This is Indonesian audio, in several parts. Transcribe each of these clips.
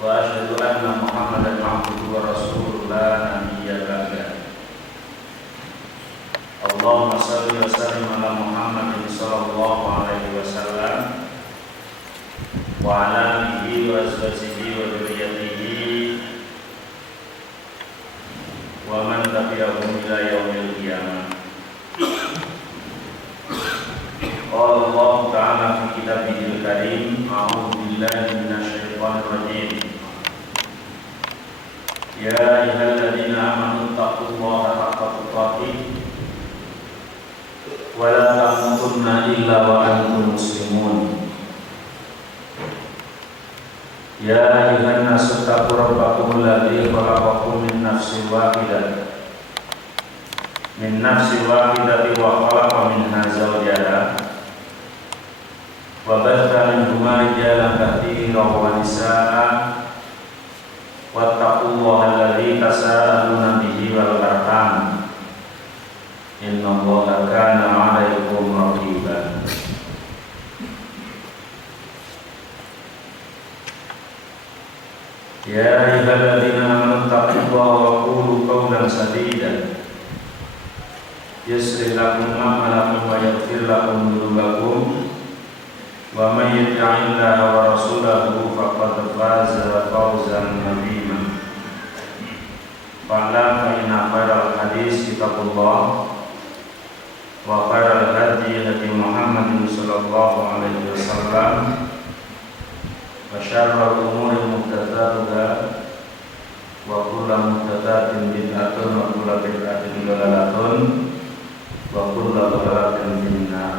wa asyhadu anna Muhammadan abduhu wa rasuluhu la nabiyya ba'dahu. Allahumma shalli wa sallim ala Muhammadin sallallahu alaihi wasallam wa ala alihi wa azwajihi wa dzurriyyatihi wa man tabi'ahum ila yaumil qiyamah. Qala Allah ta'ala fi kitabihil karim, a'udzu billahi minasyaitonir rajim. Ya ayyuhalladzina amanu taqullaha haqqa tuqatih wa la tamutunna illa wa antum muslimun. Ya ayyuhan nasu taqu rabbakum alladzi khalaqakum min nafsin wahidah wa khalaqa minha zawjaha wa batha minhuma rijalan katsiran wa nisaa'a wattaqullaha alladzi tasaaluna bihi wal arham innallaha kana 'alaikum raqiba. Ya ayyuhalladzina amanu taqullaha wa qulu qawlan sadida yushrih lakum a'malakum wa yaghfir lakum dhunubakum wa may yuti'illaha wa rasulahu faqad faza fawzan 'azima. Fa'lam fa inna khairal hadits kitabullah wa khairal hadi hadi Muhammadin sallallahu alaihi wasallam wa syarrul umuri muhdatsatuha wa kullu muhdatsatin bid'atun wa kullu bid'atin dhalalatun wa kullu dhalalatin finnar.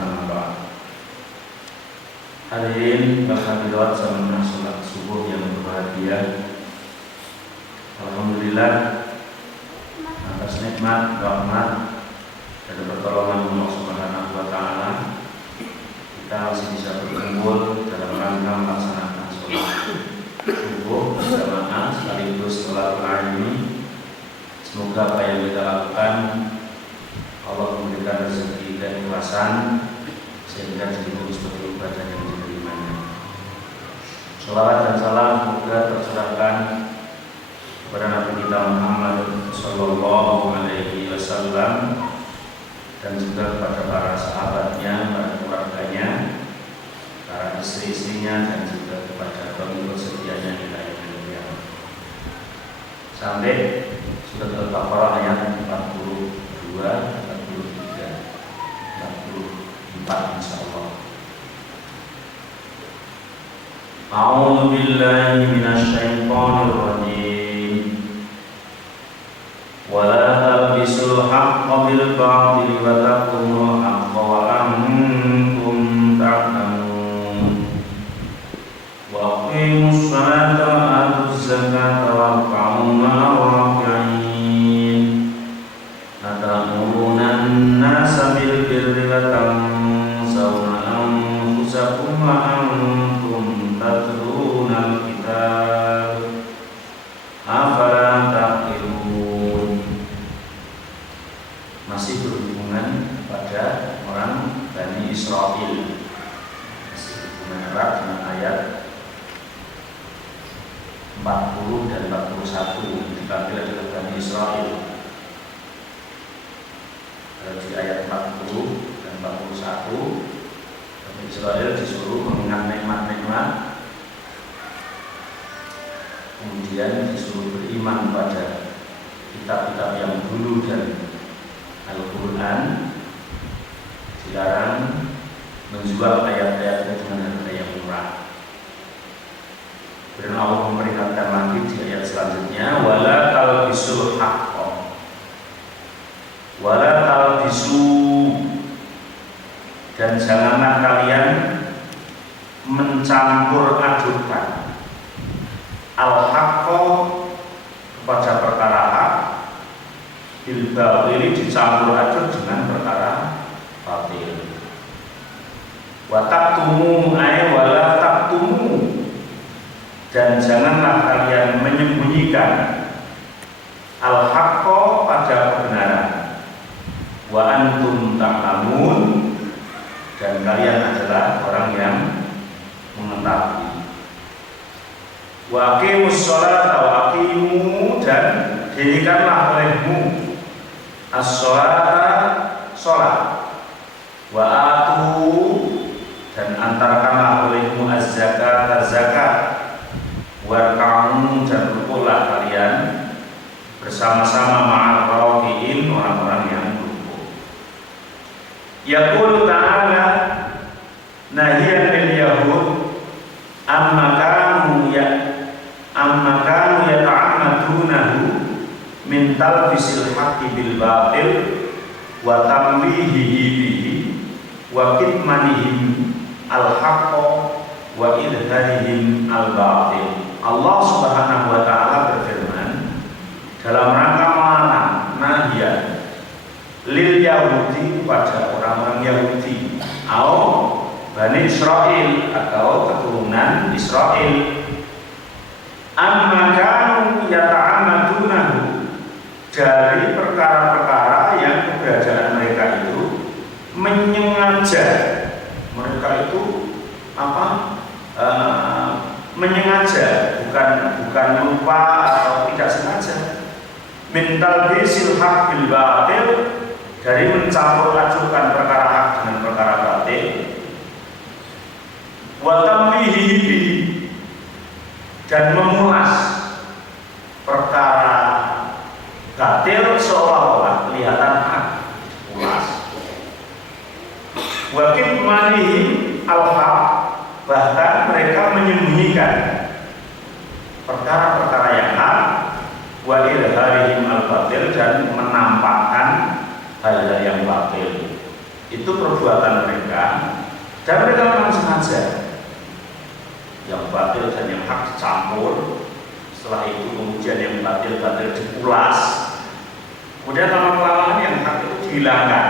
Hadirin dan hadirat sama salat subuh yang berbahagia, alhamdulillah atas nikmat, rahmat dan pertolongan Allah Subhanahu wa taala kita masih bisa berkumpul dalam rangka melaksanakan salat subuh berjamaah sekaligus salat ini. Semoga apa yang kita lakukan Allah memberikan rezeki dan keikhlasan sehingga dihitung sebagai ibadah yang diterimanya. Shalawat dan salam semoga tercurahkan kepada Nabi kita Muhammad sallallahu alaihi wasallam dan juga kepada para sahabatnya, para keluarganya, para istri-istrinya dan juga kepada pengikut setianya hingga yaumil qiyamah. Sampai surat Al-Baqarah ayat 42, 43, 44 insyaallah. A'udzu billahi minasyaitonir rajim. Wa la talbisul haqqo bil batili wa taqulul haqqo wa antum ta'lamun. Wa aqimus salata wa atuz zakata warka'u ma'ar raki'in. Atamuruna an-nasa bil birri wa tansawna anfusakum wa antum tatluna al-kitab afala taqilun. Masih berhubungan pada orang Bani Israil, masih berhubungan erat dengan ayat 40 dan 41 yang dipanggil adalah Bani Israil. Di ayat 40 dan 41 Bani Israil disuruh mengingat nikmat-nikmat, kemudian disuruh beriman pada kitab-kitab yang dulu dan Al-Quran, dilarang menjual ayat-ayatnya dengan harga yang murah. Dan Allah memperingatkan lagi di ayat selanjutnya, wala talbisul haqqo, wala talbisu, dan janganlah kalian mencampur adukan al-haqqo kepada perkara hak, bil batili dicampur aduk dengan perkara batil. Wa taqtumu ay wala taqtumu, dan janganlah kalian menyembunyikan al-haqqo pada kebenaran. Wa antum ta'lamun, dan kalian adalah orang yang mengetahui. Wa aqimus sholata wa aqimu, dan dirikanlah olehmu as-sholata, sholat, wa atu, dan antarkanlah olehmu az-zakat, zakat, warka'u, dan rukuklah kalian bersama-sama ma'al raki'in, orang-orang yang rukuk. Yaqulu ta'ala nahiyan lil yahud amma kanu yata'ammadunahu min talbisil haqqi bil batil wa tamwihihi bihi wa kitmanihim al haqqa wa idharihim al batil. Allah Subhanahu wa taala berfirman dalam rangka melarang nahya lil yahudi, kepada orang-orang Yahudi, atau Bani Israel atau keturunan Israel, amma kanu yata'ammadunahu, dari perkara-perkara yang keberadaan mereka itu menyengaja. Mereka itu menyengaja, bukan lupa atau tidak sengaja. Min talbisil haq bil batil, dari mencampur adukan perkara hak dengan perkara batil. Wa tamwihi, dan memulas perkara batil seolah-olah kelihatan hak, pulas. Wa kitmanihim al-haq, bahkan mereka menyembunyikan perkara-perkara yang hak, wa idharihim al-batil, dan menampakkan hal-hal yang batil. Itu perbuatan mereka, dan mereka memang sengaja. Yang batil dan yang hak dicampur, setelah itu kemudian yang batil dipulas, kemudian lama-kelamaan yang hak itu dihilangkan.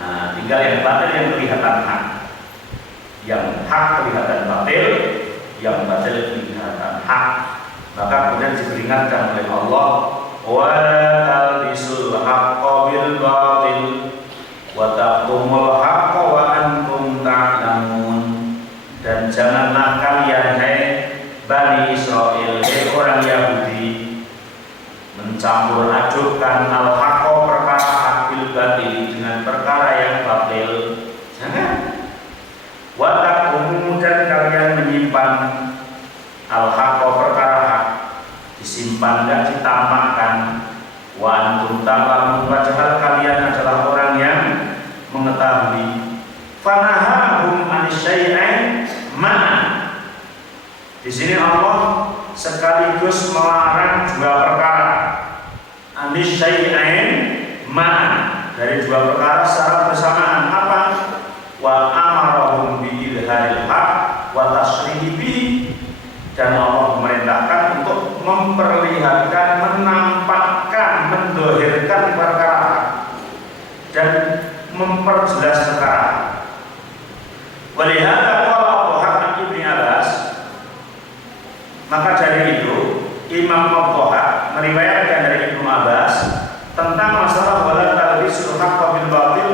Nah, tinggal yang batil yang kelihatan hak, yang hak kelihatan batil, yang batil kelihatan hak. Maka kemudian diperingatkan oleh Allah, wa talbisul haqqa bil batil wa taqumul haqqa wa antum ta'lamun, dan janganlah kalian, hai Bani Israel, hai orang Yahudi, mencampur adukan al-haqqa, perkara hak, bil batil, dengan perkara yang batil. Jangan. Wa taqumu, dan kalian menyimpan al-haqqa, perkara hak, disimpan dan ditampakkan. Wa antum ta'lamun, padahal kalian adalah orang yang mengetahui. Fanahahum anisyai'ain ma'a. Di sini Allah sekaligus melarang dua perkara. Anisyai'ain ma'a, dari dua perkara secara bersamaan. Apa? Wa amarahum bi idharil haq wa tasrihi bi, dan Allah memerintahkan untuk memperlihatkan, menampakkan, mendohirkan perkara dan memperjelas perkara. Walihada qala Abu Hatim Ibn Abbas, maka dari itu Imam Al-Bukhari meriwayatkan dari Ibnu Abbas tentang masalah wala talbisul haqqa bil batil,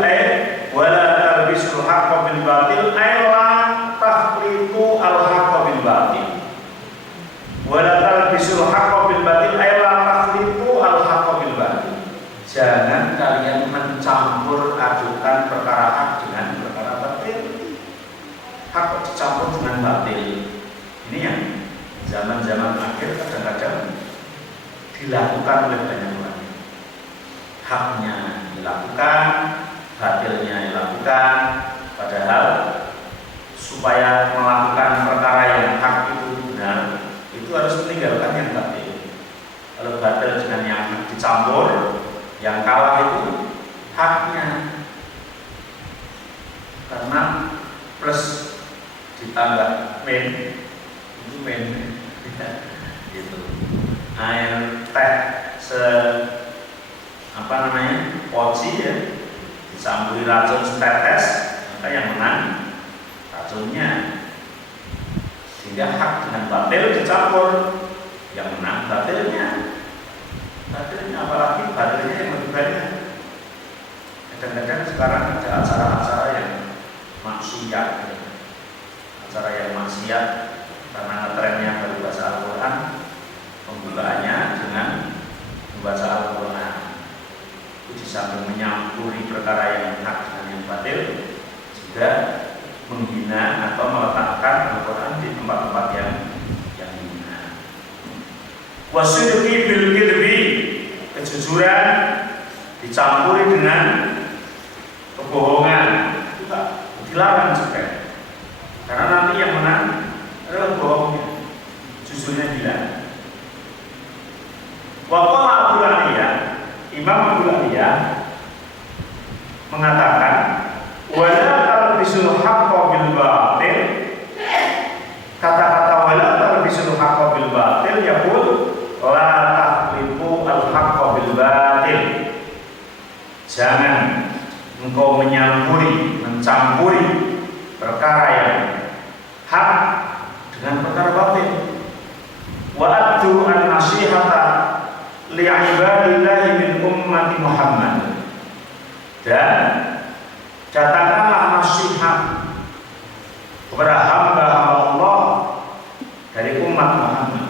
wala talbisul haqqa bil batil, la tahliqu al haqqa bil batil. Wala talbisul haqqa bil batil, la tahliqu al haqqa bil batil. Jangan kalian mencampur adukan perkara hak dengan perkara batil. Hak dicampur dengan batil. Ini yang zaman-zaman akhir kadang-kadang dilakukan oleh banyak orang. Haknya dilakukan, batilnya dilakukan, padahal supaya melakukan perkara yang hak itu benar, itu harus meninggalkan yang batil. Kalau batil dengan yang dicampur, yang kalah itu haknya, karena plus ditambah min, itu min gitu. Air teh poci ya, dicampuri racun setetes, maka yang menang racunnya. Sehingga hak dengan batil dicampur, yang menang batilnya. Apalagi batilnya yang lebih banyak. Kadang-kadang sekarang ada acara-acara yang maksiat, acara yang maksiat karena trennya baru bahasa Al-Quran, Wasidqi bil kidbi, kejujuran dicampuri dengan kebohongan itu dilarang juga. Karena nanti yang menang adalah bohongnya, jujurnya hilang. Waqala Abu Aliyah, Imam Abu Aliyah mengatakan, wala talbisul haqqo bil batil. Kata-kata wala talbisul haqqo bil batil yaqul la tahlifu al haqqo bil batil. Jangan engkau mencampuri perkara yang hak dengan perkara batil. Wa addu an-nasihata li ibadillahi min ummati Muhammad. Dan katakanlah nasihat kepada hamba-hamba Allah dari umat Muhammad.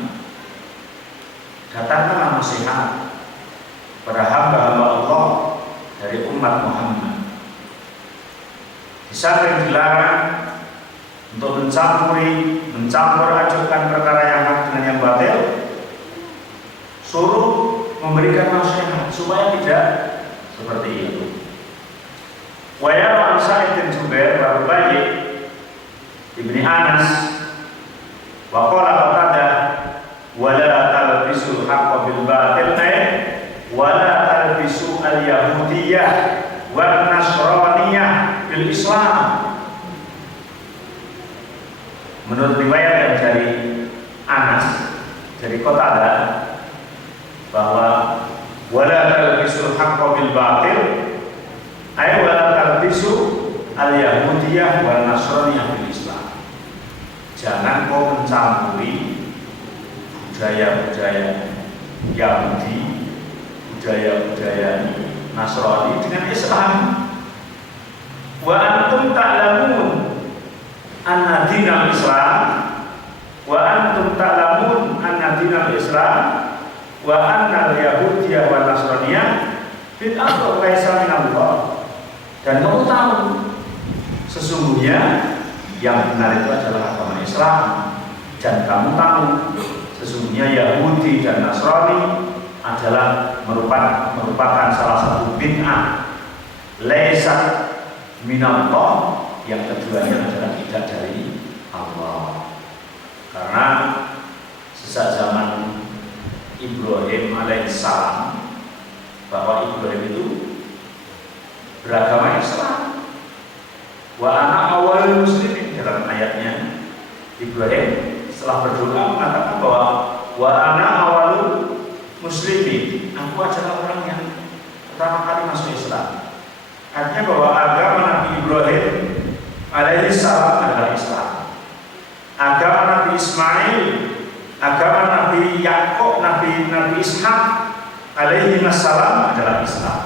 Katakanlah nasihat kepada hamba-hamba Allah dari umat Muhammad. Di samping dilarang untuk mencampur ajukan perkara yang hak dengan yang batil, suruh memberikan nasihat supaya tidak seperti itu. Wa ya Sa'id bin Jubair wa Rubai Ibni Anas wa qala Qatadah wa la talbisul haqqo bil batil wa la talbisu al yahudiyah wa nasraniyah bil Islam. Menurut riwayat yang dari Anas dari Qatadah bahwa wala talbisul haqqo bil batil ay wala talbisu al yahudiyah wal nasraniyah bil Islam. Jangan kau mencampuri budaya-budaya Yahudi, budaya-budaya Nasrani dengan Islam. Wa antum ta'lamun anna dinal Islam wa antum ta'lamun anna dinal Islam wa anna al yahudiyah wal nasraniyah bid'ah laisa min Allah. Dan kamu tahu sesungguhnya yang benar itu adalah agama Islam, dan kamu tahu sesungguhnya Yahudi dan Nasrani adalah merupakan salah satu bid'ah laisa min Allah, yang keduanya adalah tidak dari Allah. Karena sejak zaman Ibrahim alaihissalam, bahwa Ibrahim itu beragama Islam. Wa ana awalul muslimin, dalam ayatnya Ibrahim setelah berdoa mengatakan bahwa wa ana awalul muslimin, aku adalah orang yang pertama kali masuk Islam. Artinya bahwa agama Nabi Ibrahim alaihissalam adalah Islam. Agama Nabi Ismail, agama Nabi Yakub, Nabi Ishak alaihi wassalam adalah Islam.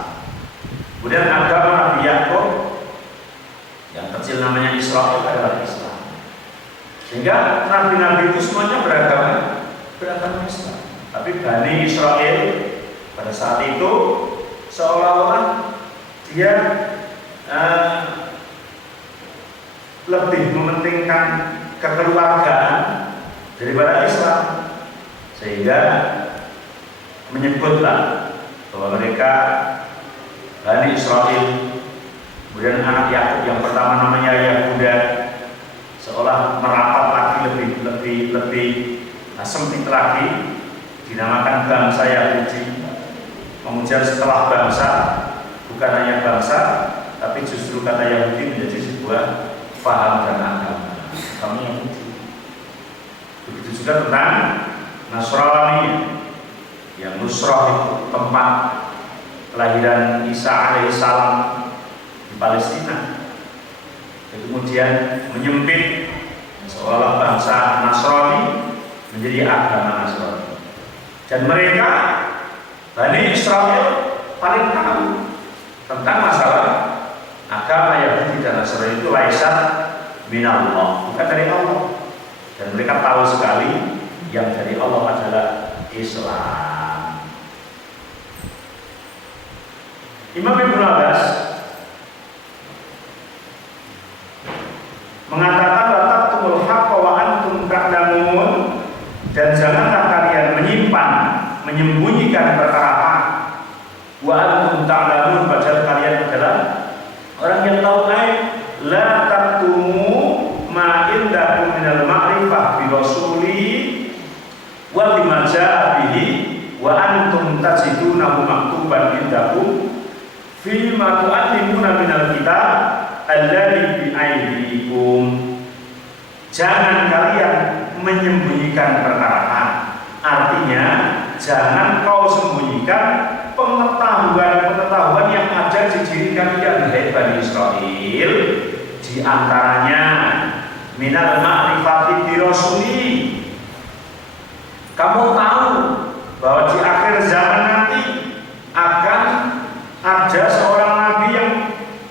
Kemudian agama Nabi Yakub yang kecil namanya Israel adalah Islam. Sehingga nabi-nabi itu semuanya beragama Islam. Tapi Bani Israel pada saat itu seolah-olah dia lebih mementingkan kekeluargaan daripada Islam, sehingga menyebutlah bahwa mereka Bani Israel, kemudian anak Yakub yang pertama namanya Yahuda, seolah merapat lagi lebih sempit lagi, dinamakan bangsa Yahudi. Kemudian setelah bangsa, bukan hanya bangsa, tapi justru kata Yahudi menjadi sebuah paham dan agama. Kami Yahudi. Begitu juga tentang Nasrani, yang Nusrah itu tempat kelahiran Isa alaihissalam di Palestina. Kemudian menyempit seolah bangsa Nasrani menjadi agama Nasrani. Dan mereka Bani Israel paling tahu tentang masalah agama Yahudi dan Nasrani itu laisa minallah, bukan dari Allah. Dan mereka tahu sekali yang dari Allah adalah Islam. Imam Ibnu Abbas mengatakan la taqtumul haqqa wa antum ta'lamun, dan janganlah kalian menyimpan menyimpan, menyembunyikan perkara hak. Wa antum ta'lamun, padahal kalian adalah orang yang tahu. La taktumu ma indakum minal ma'rifah bi rasuli wa bima ja'a bihi wa antum tajidunahu maktuban indakum fi ma tu'allimuna minal kitab alladzi bi aydikum. Jangan kalian menyembunyikan perkara hak. Artinya jangan kau sembunyikan pengetahuan yang ada di diri kalian, hai Bani Israel, di antaranya minal ma'rifati bi rasuli. Kamu tahu bahwa di akhir zaman nanti akan ada seorang nabi yang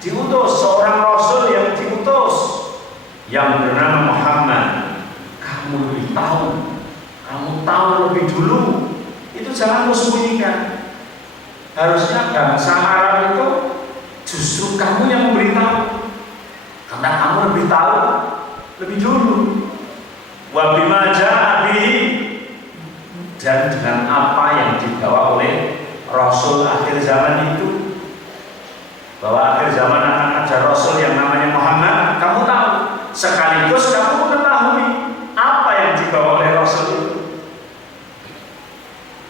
diutus, seorang rasul yang diutus yang bernama Muhammad. Kamu lebih tahu, kamu tahu lebih dulu. Itu jangan kau sembunyikan. Harusnya bangsa Arab itu justru kamu yang memberitahu, karena kamu lebih tahu lebih dulu. Wa bima ja'a bihi, dan dengan apa yang dibawa oleh Rasul akhir zaman itu. Bahwa akhir zaman akan ada Rasul yang namanya Muhammad, kamu tahu. Sekaligus kamu mengetahui apa yang dibawa oleh Rasul itu.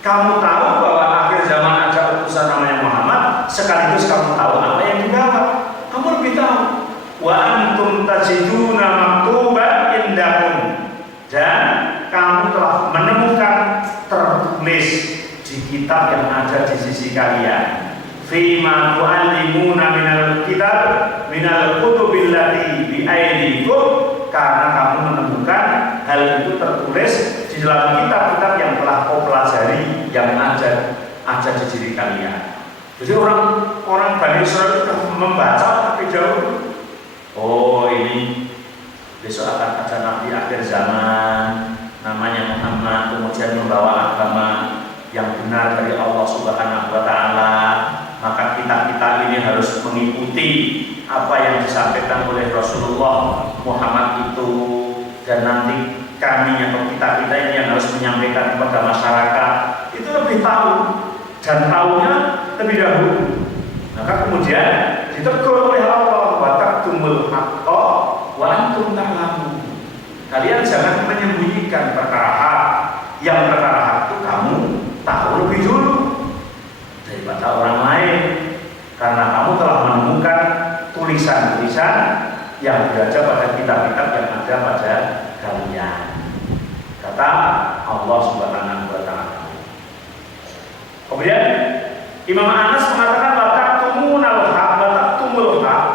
Kamu tahu bahwa akhir zaman ada utusan namanya Muhammad, sekaligus kamu tahu apa yang dibawa. Kamu lebih tahu. Wa antum tajiduna maktuban indakum, dan kamu telah menemukan tertulis di kitab yang ada di sisi kalian. Fima tu'allimuna minal kitab minal kutubil lati bi aydikum, karena kamu menemukan hal itu tertulis di dalam kitab-kitab yang telah kau pelajari, yang ada di diri kalian. Jadi orang Bani Israel sudah membaca tapi jauh. Oh, ini besok akan ada nabi akhir zaman namanya Muhammad, kemudian membawa agama yang benar dari Allah Subhanahu wa taala. Maka kita ini harus mengikuti apa yang disampaikan oleh Rasulullah Muhammad itu, dan nanti kami atau kita ini yang harus menyampaikan kepada masyarakat itu lebih tahu, dan tahunya lebih dahulu. Maka kemudian ditegur oleh Allah, wa taktumul haqqa wa antum ta'lamun. Kalian jangan menyembunyikan perkara hak, yang perkara hak itu kamu tahu lebih dulu daripada orang lain, karena kamu telah menemukan tulisan-tulisan yang berada pada kitab-kitab yang ada pada kalian. Kata Allah Subhanahu wa taala. Kemudian Imam Anas mengatakan la taktumunal haq wa taktumul haq,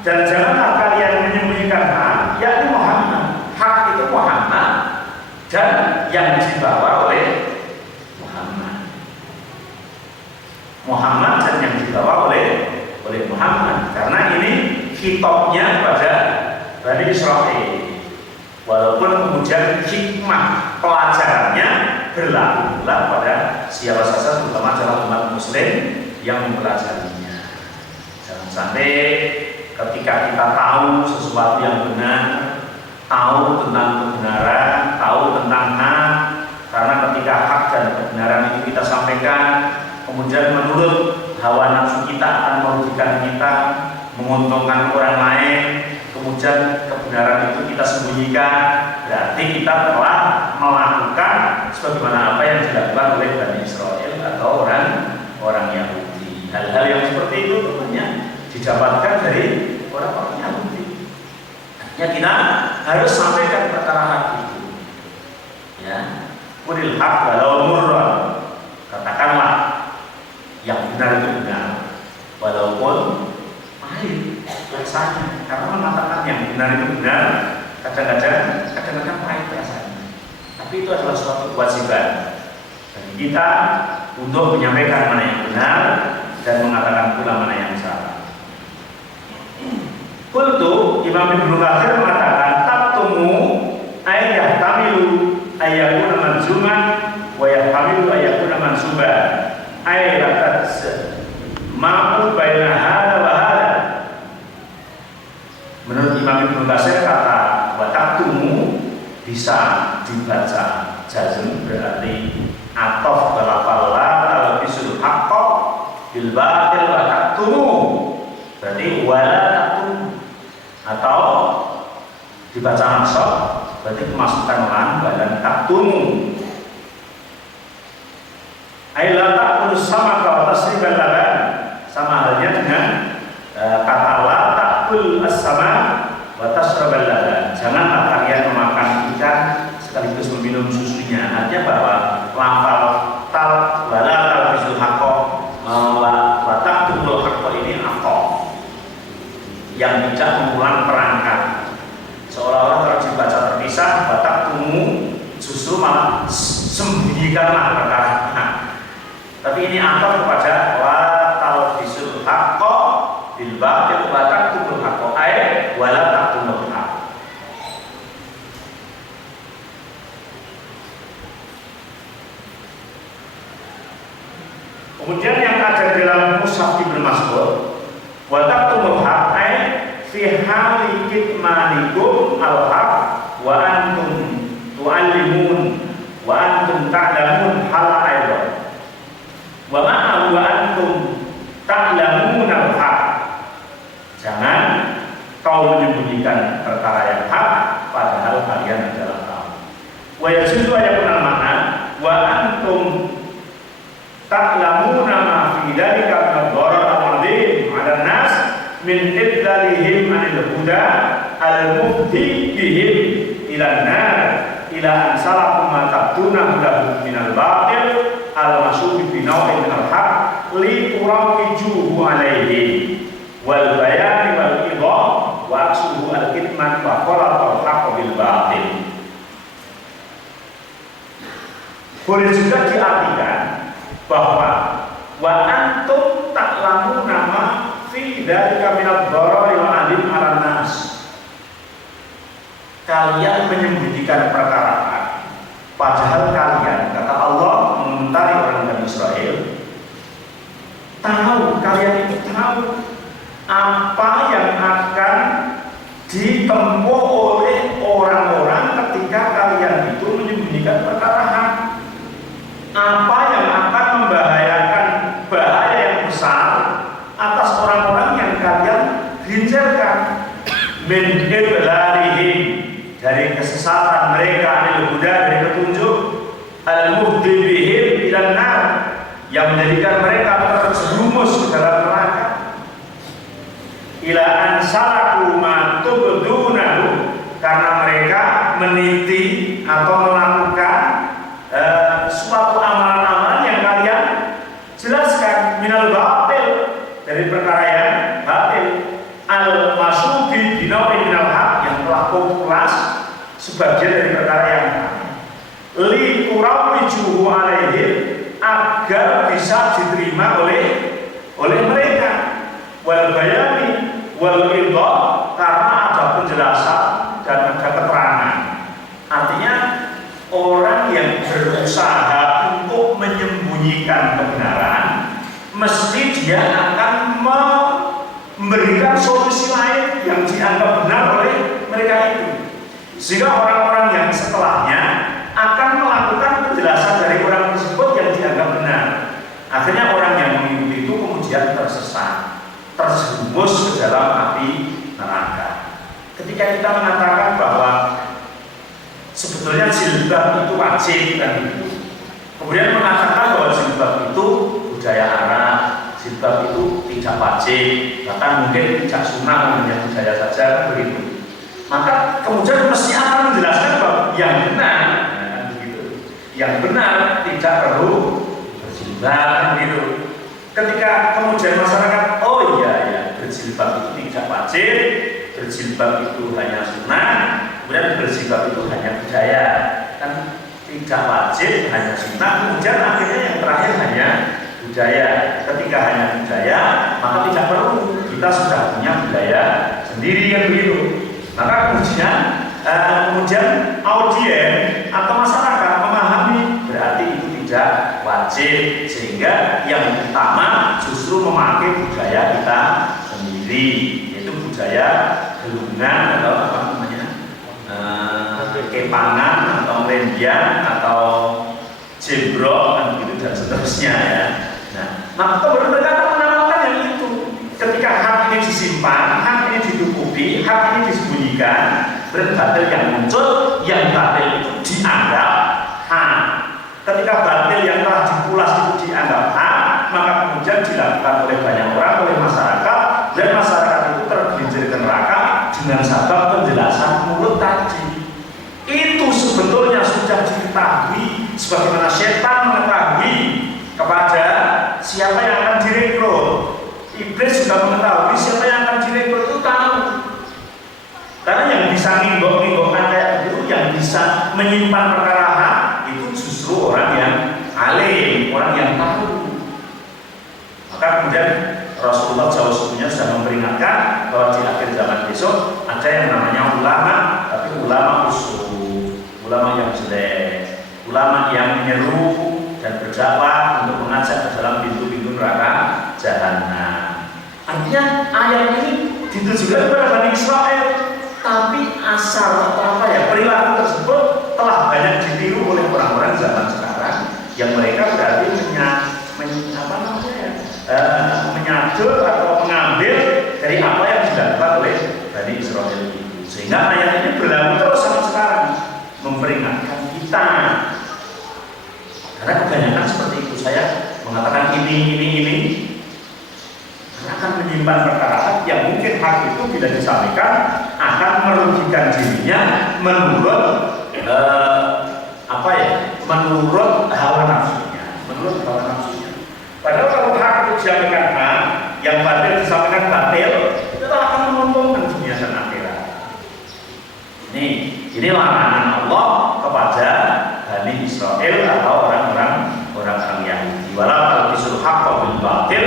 dan janganlah kalian menyembunyikan hak, yakni Muhammad. Hak itu Muhammad dan yang dibawa oleh Muhammad dan yang dibawa oleh Muhammad, karena ini khitabnya pada Bani Israel. Walaupun kemudian hikmah pelajarannya berlaku pula pada siapa saja, terutama adalah umat muslim yang mempelajarinya. Jangan sampai ketika kita tahu sesuatu yang benar, tahu tentang kebenaran, tahu tentang hak, karena ketika hak dan kebenaran itu kita sampaikan, kemudian menurut hawa nafsu kita akan merugikan kita, menguntungkan orang lain, kemudian kebenaran itu kita sembunyikan, berarti kita telah melakukan sebagaimana apa yang dilakukan oleh Bani Israel atau orang Yahudi. Hal-hal yang seperti itu tentunya didapatkan dari orang-orang Yahudi. Artinya kita harus sampaikan perkara hak itu. Ya, qulil haq walau murran. Katakanlah yang benar itu benar, walaupun pahit rasanya. Karena mengatakan yang benar itu benar, kadang-kadang pahit rasanya. Tapi itu adalah suatu kewajiban bagi kita untuk menyampaikan mana yang benar dan mengatakan pula mana yang salah. Qultu, Imam Ibnu Katsir mengatakan taktumu ayat tamilu ayakuna manzuman wa yahamilu ayakuna mansuban. Ayat ma'u baina hada wa hada. Menurut Imam Ibnu Katsir kata wa taktumu bisa dibaca jazm, berarti atau dibaca nasab berarti kemasukan lan badan taktumu. Aila ta'kul samaka wa tasribal laban, sama halnya dengan kata la ta'kul as-sama wa tasribal laban. Janganlah kalian memakan ikan sekaligus meminum susunya. Artinya bahwa lafal tal wala talbisul haqqo wa ta'kul haqqo ini haqqo yang tidak mengulang perangkat, seolah-olah kalau dibaca terpisah batak tumu justru malah sembunyikanlah perkara. Tapi ini apa kepada wa talbisul haqqo bil batil wa taqtumul haqqo ay wa la taqtumul haqq. Kemudian yang ada dalam Mushaf Ibnu Mas'ud wa taqtumul haqq ay fi hali kitmanikum al-haq wa antum tu'allimun wa antum ta'lamun hala aidan wa ma'a wa antum ta'lamun al-haq. Jangan kau menyembunyikan perkara yang hak padahal kalian adalah tahu. Wa yajuzu ayakun al-makna wa antum ta'lamuna ma fi dzalika min ad-darar al-'adzim 'ala an-nas min idlalihim anil huda al-mufdi bihim ila nar ila an salakum ma tabtuna lahu min al-batil al-masubi bi naw'in al-haq li turawijuhu alaihi wal bayani wal idham wa aksuhu al-kitman wa qala al-haq bil batil. Boleh juga diartikan bahwa wa antum ta'lamuna ma fi dzalika minad dharari wa alim 'alan nas. Kalian menyembunyikan perkara padahal kalian, kata Allah mengomentari orang Bani Israel, tahu, kalian itu tahu apa yang akan ditempuh oleh orang-orang ketika kalian itu menyembunyikan perkara hak. Apa yang akan membahayakan bahaya yang besar atas orang-orang yang kalian gencarkan min idlalihim, dari kesesatan mereka, anil huda, dari petunjuk, al-mufdi bihim ilan nar, yang menjadikan mereka terjerumus ke dalam neraka, ila an salaku ma tubdunahu, karena mereka meniti atau melakukan suatu amalan-amalan yang kalian jelaskan minal batil, dari perkara yang batil, al-masubi binawin minal haq, yang telah kumpulas sebagian dari perkara yang li turawijuhu alaihim, agar bisa diterima oleh mereka, wal bayani wal idham, karena ada penjelasan dan ada keterangan. Artinya orang yang berusaha untuk menyembunyikan kebenaran mesti dia akan memberikan solusi lain yang dianggap benar oleh mereka itu, sehingga orang-orang yang setelahnya akan melakukan penjelasan dari orang tersebut yang dianggap benar. Akhirnya orang yang mengikuti itu kemudian tersesat, terjerumus ke dalam api neraka. Ketika kita mengatakan bahwa sebetulnya jilbab itu wajib kan itu, kemudian mengatakan bahwa jilbab itu budaya Arab, jilbab itu tidak wajib, bahkan mungkin tidak sunnah, hanya budaya saja kan begitu. Maka kemudian mesti akan menjelaskan bahwa yang benar, nah, begitu, yang benar tidak perlu berjilbab kan gitu. Ketika kemudian masyarakat, oh iya ya, berjilbab itu tidak wajib, berjilbab itu hanya sunnah, kemudian berjilbab itu hanya budaya, kan tidak wajib, hanya sunnah, kemudian akhirnya yang terakhir hanya budaya. Ketika hanya budaya, maka tidak perlu, kita sudah punya budaya sendiri kan begitu. Maka kemudian audien atau masyarakat memahami berarti itu tidak wajib, sehingga yang utama justru memakai budaya kita sendiri, yaitu budaya gelungan atau apa namanya, kepangan atau lendian atau jembrok kan gitu dan seterusnya ya. Nah, maka mereka akan menamakan yang itu. Ketika hak ini disimpan, hak ini ditutupi, hak ini disembunyikan, brand batil yang muncul, yang batil itu dianggap hak. Ketika batil yang telah dipulas itu dianggap hak, maka kemudian dilakukan oleh banyak orang, oleh masyarakat, dan masyarakat itu tergelincir ke neraka dengan sebab penjelasan mulut tadi. Itu sebetulnya sudah diketahui, sebagaimana setan mengetahui kepada siapa yang akan direkrut. Iblis juga mengetahui siapa yang akan direkrut, itu tahu. Karena yang bisa nginggok-nginggokkan kayak begitu, yang bisa menyimpan perkara hak, itu justru orang yang alim, orang yang tahu. Maka kemudian Rasulullah jauh sebelumnya sudah memperingatkan bahwa di akhir zaman besok ada yang namanya ulama, tapi ulama usul, ulama yang jelek, ulama yang menyeru dan berdakwah untuk mengajak ke dalam pintu-pintu neraka jahanam. Artinya ayat ini ditujukan kepada Bani Israel, tapi asal perilaku tersebut telah banyak ditiru oleh orang-orang zaman sekarang, yang mereka berarti menyadur atau mengambil dari apa yang dilakukan oleh Bani Israel itu. Sehingga ayat ini berlaku terus sampai sekarang, memperingatkan kita. Karena kebanyakan seperti itu, saya mengatakan ini akan menyimpan perkara yang mungkin hak itu bila disampaikan akan merugikan dirinya menurut menurut hawa nafsunya, Padahal kalau hak itu disampaikan hak, yang batil disampaikan batil, itu akan menguntungkan dunia dan akhirat. Ini larangan Allah kepada Bani Israel atau orang-orang Yahudi. Wala talbisul haqqa bil batil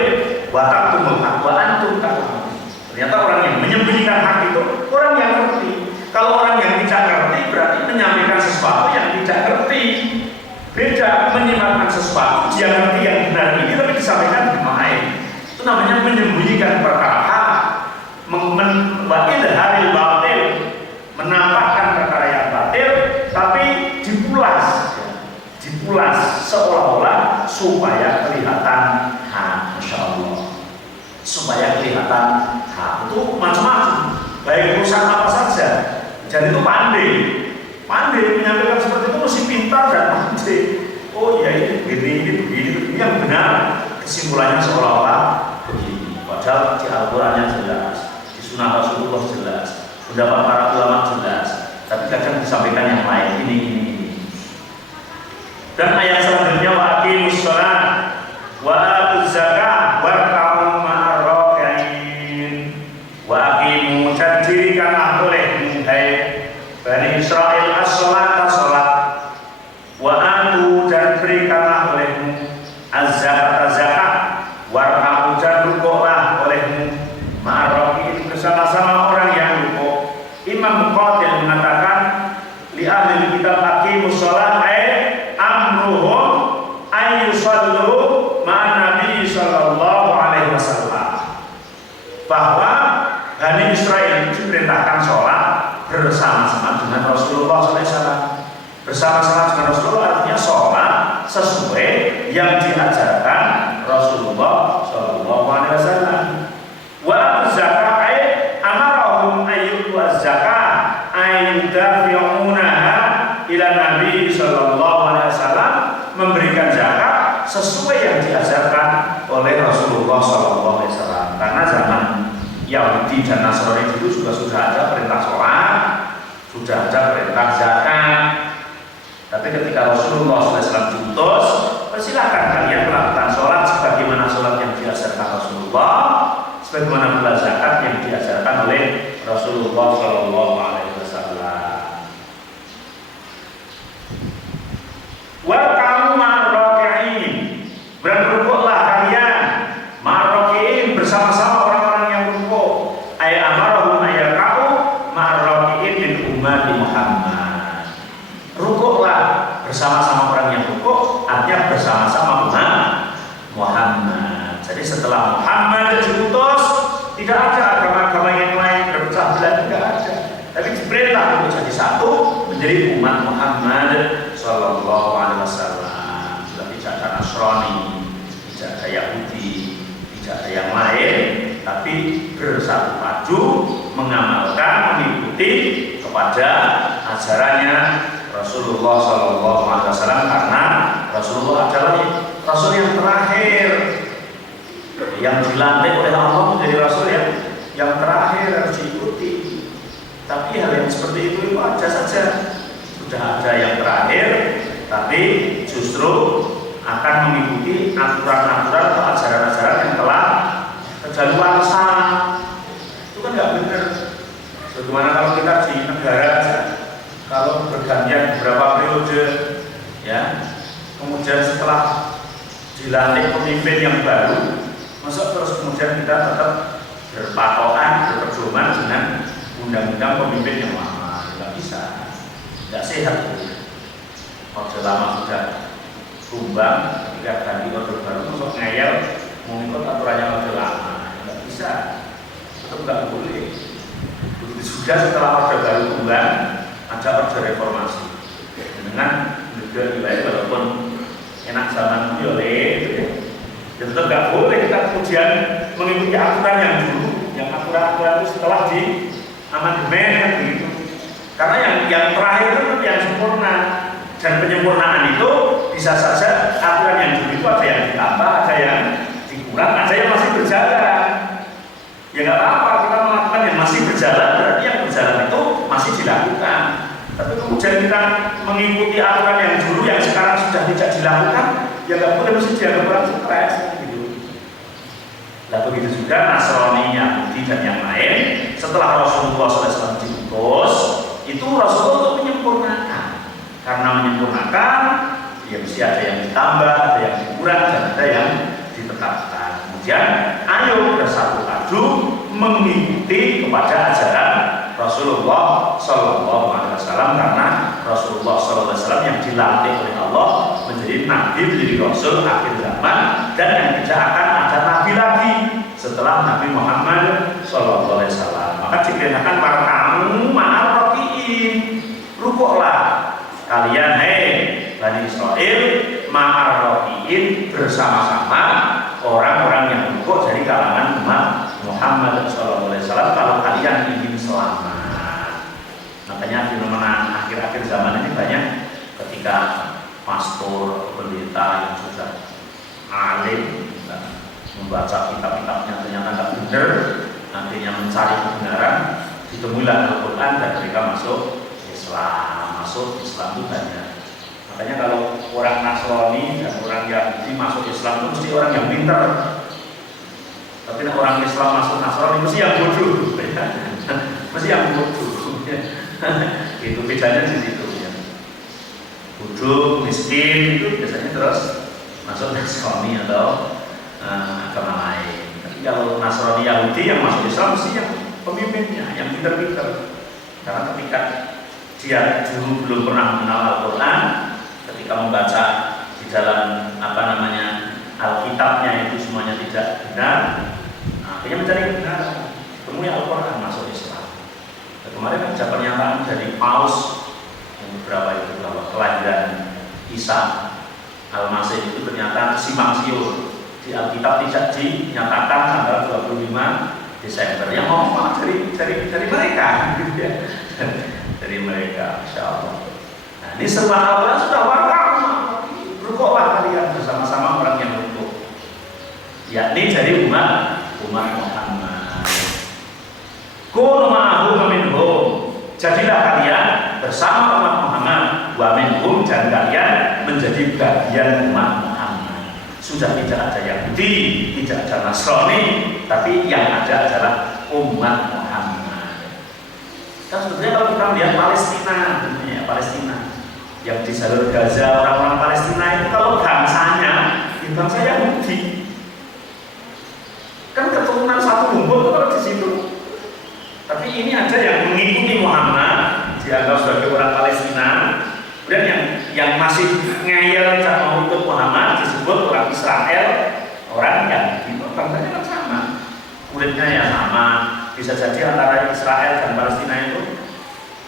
wa taktumul haqqa antum ta'lamun. Ternyata orang yang menyembunyikan hak itu orang yang ngerti. Kalau orang yang tidak ngerti berarti menyampaikan sesuatu yang tidak ngerti. Beda menyimpulkan sesuatu dia ngerti yang benar ini tapi disampaikan dengan lain. Itu namanya menyembunyikan perkara. Haril batil, menampakkan perkara yang batil tapi dipulas seolah-olah supaya kelihatan hak. Masya Allah, supaya kelihatan hak itu macam-macam, baik urusan apa saja. Jadi itu pandai menyampaikan seperti itu, mesti pintar dan pandai. Oh ya, ini begini yang benar, kesimpulannya seolah-olah begini. Padahal di Al-Qurannya jelas, di Sunnah Rasulullah jelas, pendapat para ulama jelas, tapi kadang disampaikan yang lain ini. Dan ayat selanjutnya wa aqimus shalah wa atuz zakah warka'u ma'ar raki'in. Wa aqimu tadirikanlah olehmu hai Bani Israel as-sholata sholat, wa atu dan berikanlah olehmu az-zakata zakat, warka'u dan rukuklah olehmu ma'ar raki'in bersama-sama orang yang rukuk. Imam Muqatil mengatakan li ahli kitab aqimus shalah amruhum ayyusallu ma'an Nabi sallallahu alaihi wasallam, bahwa Bani Israel itu diperintahkan sholat bersama-sama dengan Rasulullah SAW. Bersama-sama dengan Rasulullah artinya sholat sesuai yang diajarkan Rasulullah sallallahu alaihi wasallam. Wa zakah amarahum ayyutu az-zakah ayyudafi'unaha ila Nabi sallallahu alaihi wasallam, memberikan zakat sesuai yang diajarkan oleh Rasulullah sallallahu alaihi wasallam. Karena zaman Yahudi dan Nasrani itu juga sudah ada perintah sholat, sudah ada perintah zakat. Tapi ketika Rasulullah SAW diutus, persilahkan kalian melakukan sholat sebagaimana sholat yang diajarkan Rasulullah, sebagaimana pula zakat yang diajarkan oleh Rasulullah sallallahu alaihi wasallam. Warka'u ma'ar raki'in, berrukuklah kalian ma'ar raki'in bersama-sama orang-orang yang rukuk. Ay amarahum ayyarka'u ma'ar raki'in min ummati Muhammad. Rukuklah bersama-sama orang yang rukuk, artinya bersama-sama umat Muhammad. Jadi setelah Muhammad diutus, tidak ada agama-agama yang lain berpecah belah, tidak ada. Tapi diperintah untuk jadi satu, menjadi umat Muhammad sallallahu alaihi wasallam. Tidak ada Nasrani, tidak ada Yahudi, tidak ada yang lain, tapi bersatu padu mengamalkan, mengikuti kepada ajarannya Rasulullah SAW, karena Rasulullah adalah Rasul yang terakhir yang dilantik oleh Allah menjadi Rasul yang terakhir harus diikuti. Tapi hal yang seperti itu aja saja, sudah ada yang terakhir, tapi justru akan mengikuti aturan-aturan atau ajaran-ajaran yang telah kedaluarsa. Itu kan nggak benar. Bagaimana kalau kita di negara, kalau bergantian beberapa periode, ya, kemudian setelah dilantik pemimpin yang baru, masa terus kemudian kita tetap berpatokan, berpedoman dengan undang-undang pemimpin yang lama? Tidak bisa, tidak sehat. Orde lama sudah tumbang, ketika ganti orde baru masuk ngeyel mengikut aturannya orde lama, tidak bisa, itu nggak boleh. Begitu juga setelah orde baru tumbang, ada orde reformasi dengan nilai walaupun enak zaman boleh, tetap nggak boleh kita kemudian mengikuti aturan yang dulu, yang aturan-aturan itu setelah di amandemen begitu. Karena yang terakhir itu yang sempurna, dan penyempurnaan itu bisa saja aturan yang dulu itu ada yang ditambah, ada yang dikurang, ada yang masih berjalan. Ya nggak apa-apa kita melakukan yang masih berjalan, berarti yang berjalan itu masih dilakukan. Tapi kemudian kita mengikuti aturan yang dulu yang sekarang sudah tidak dilakukan, ya nggak boleh, mesti dianggap kurang stres gitu. Nah begitu juga Nasrani, Yahudi dan yang lain, setelah Rasulullah SAW diutus, itu Rasulullah untuk menyempurnakan. Karena menyempurnakan, ya mesti ada yang ditambah, ada yang dikurang, dan ada yang ditetapkan. Kemudian ayo bersatu padu mengikuti kepada ajaran Rasulullah SAW, karena Rasulullah SAW yang dilantik oleh Allah menjadi nabi, menjadi rasul akhir zaman, dan yang tidak akan ada nabi lagi setelah Nabi Muhammad SAW. Maka diperintahkan para kamu ma'al rakiin, rukuklah kalian, Bani Israel, ma'al rakiin, bersama-sama orang-orang yang rukuk dari kalangan umat Muhammad SAW kalau kalian ingin selamat. Makanya fenomena akhir-akhir zaman ini banyak ketika pastor, pendeta yang sudah alim membaca kitab-kitabnya ternyata tidak benar, nantinya mencari kebenaran, ditemuilah Al-Quran dan mereka masuk Islam. Masuk Islam itu banyak. Makanya kalau orang Nasrani dan orang Yahudi masuk Islam itu mesti orang yang pintar. Tapi orang Islam masuk Nasrani mesti yang bodoh, mesti yang bodoh. Itu bedanya di situ ya. Bodoh, miskin itu biasanya terus masuk Nasrani atau agama lain. Tapi kalau Nasrani Yahudi yang masuk Islam mesti yang pemimpinnya, yang pintar-pintar. Karena ketika dia dulu belum pernah mengenal Al-Quran, ketika membaca di dalam Alkitabnya itu semuanya tidak benar, akhirnya mencari kebenaran, temui Al-Quran, masuk Islam. Dan kemarin ada pernyataan dari Paus yang beberapa itu bahwa kelahiran Isa Al-Masih itu ternyata simpang siur, di Alkitab tidak dinyatakan tanggal 25 Desember. Yang ngomong dari mereka, gitu ya. Dari mereka, insya Allah. Nah, ini seruan Al-Quran sudah warkam, rukuklah kalian bersama-sama orang yang rukuk, yakni dari umat Muhammad. Kunu ma'ahu wa minhum, jadilah kalian bersama umat Muhammad, wa minhum, dan kalian menjadi bagian umat Muhammad. Sudah tidak ada Yahudi, tidak ada Nasrani, tapi yang ada adalah umat Muhammad. Kan sebenarnya kalau kita melihat Palestina yang di jalur Gaza, orang-orang Palestina itu kalau bangsanya, bangsa Yahudi, kan keturunan satu bumbung kalau di situ. Tapi ini ada yang mengikuti Muhammad, dianggap sebagai orang Palestina, dan yang masih ngeyel tidak mau ikut Muhammad disebut orang Israel, orang yang itu bangsanya kan sama, kulitnya ya sama. Bisa jadi antara Israel dan Palestina itu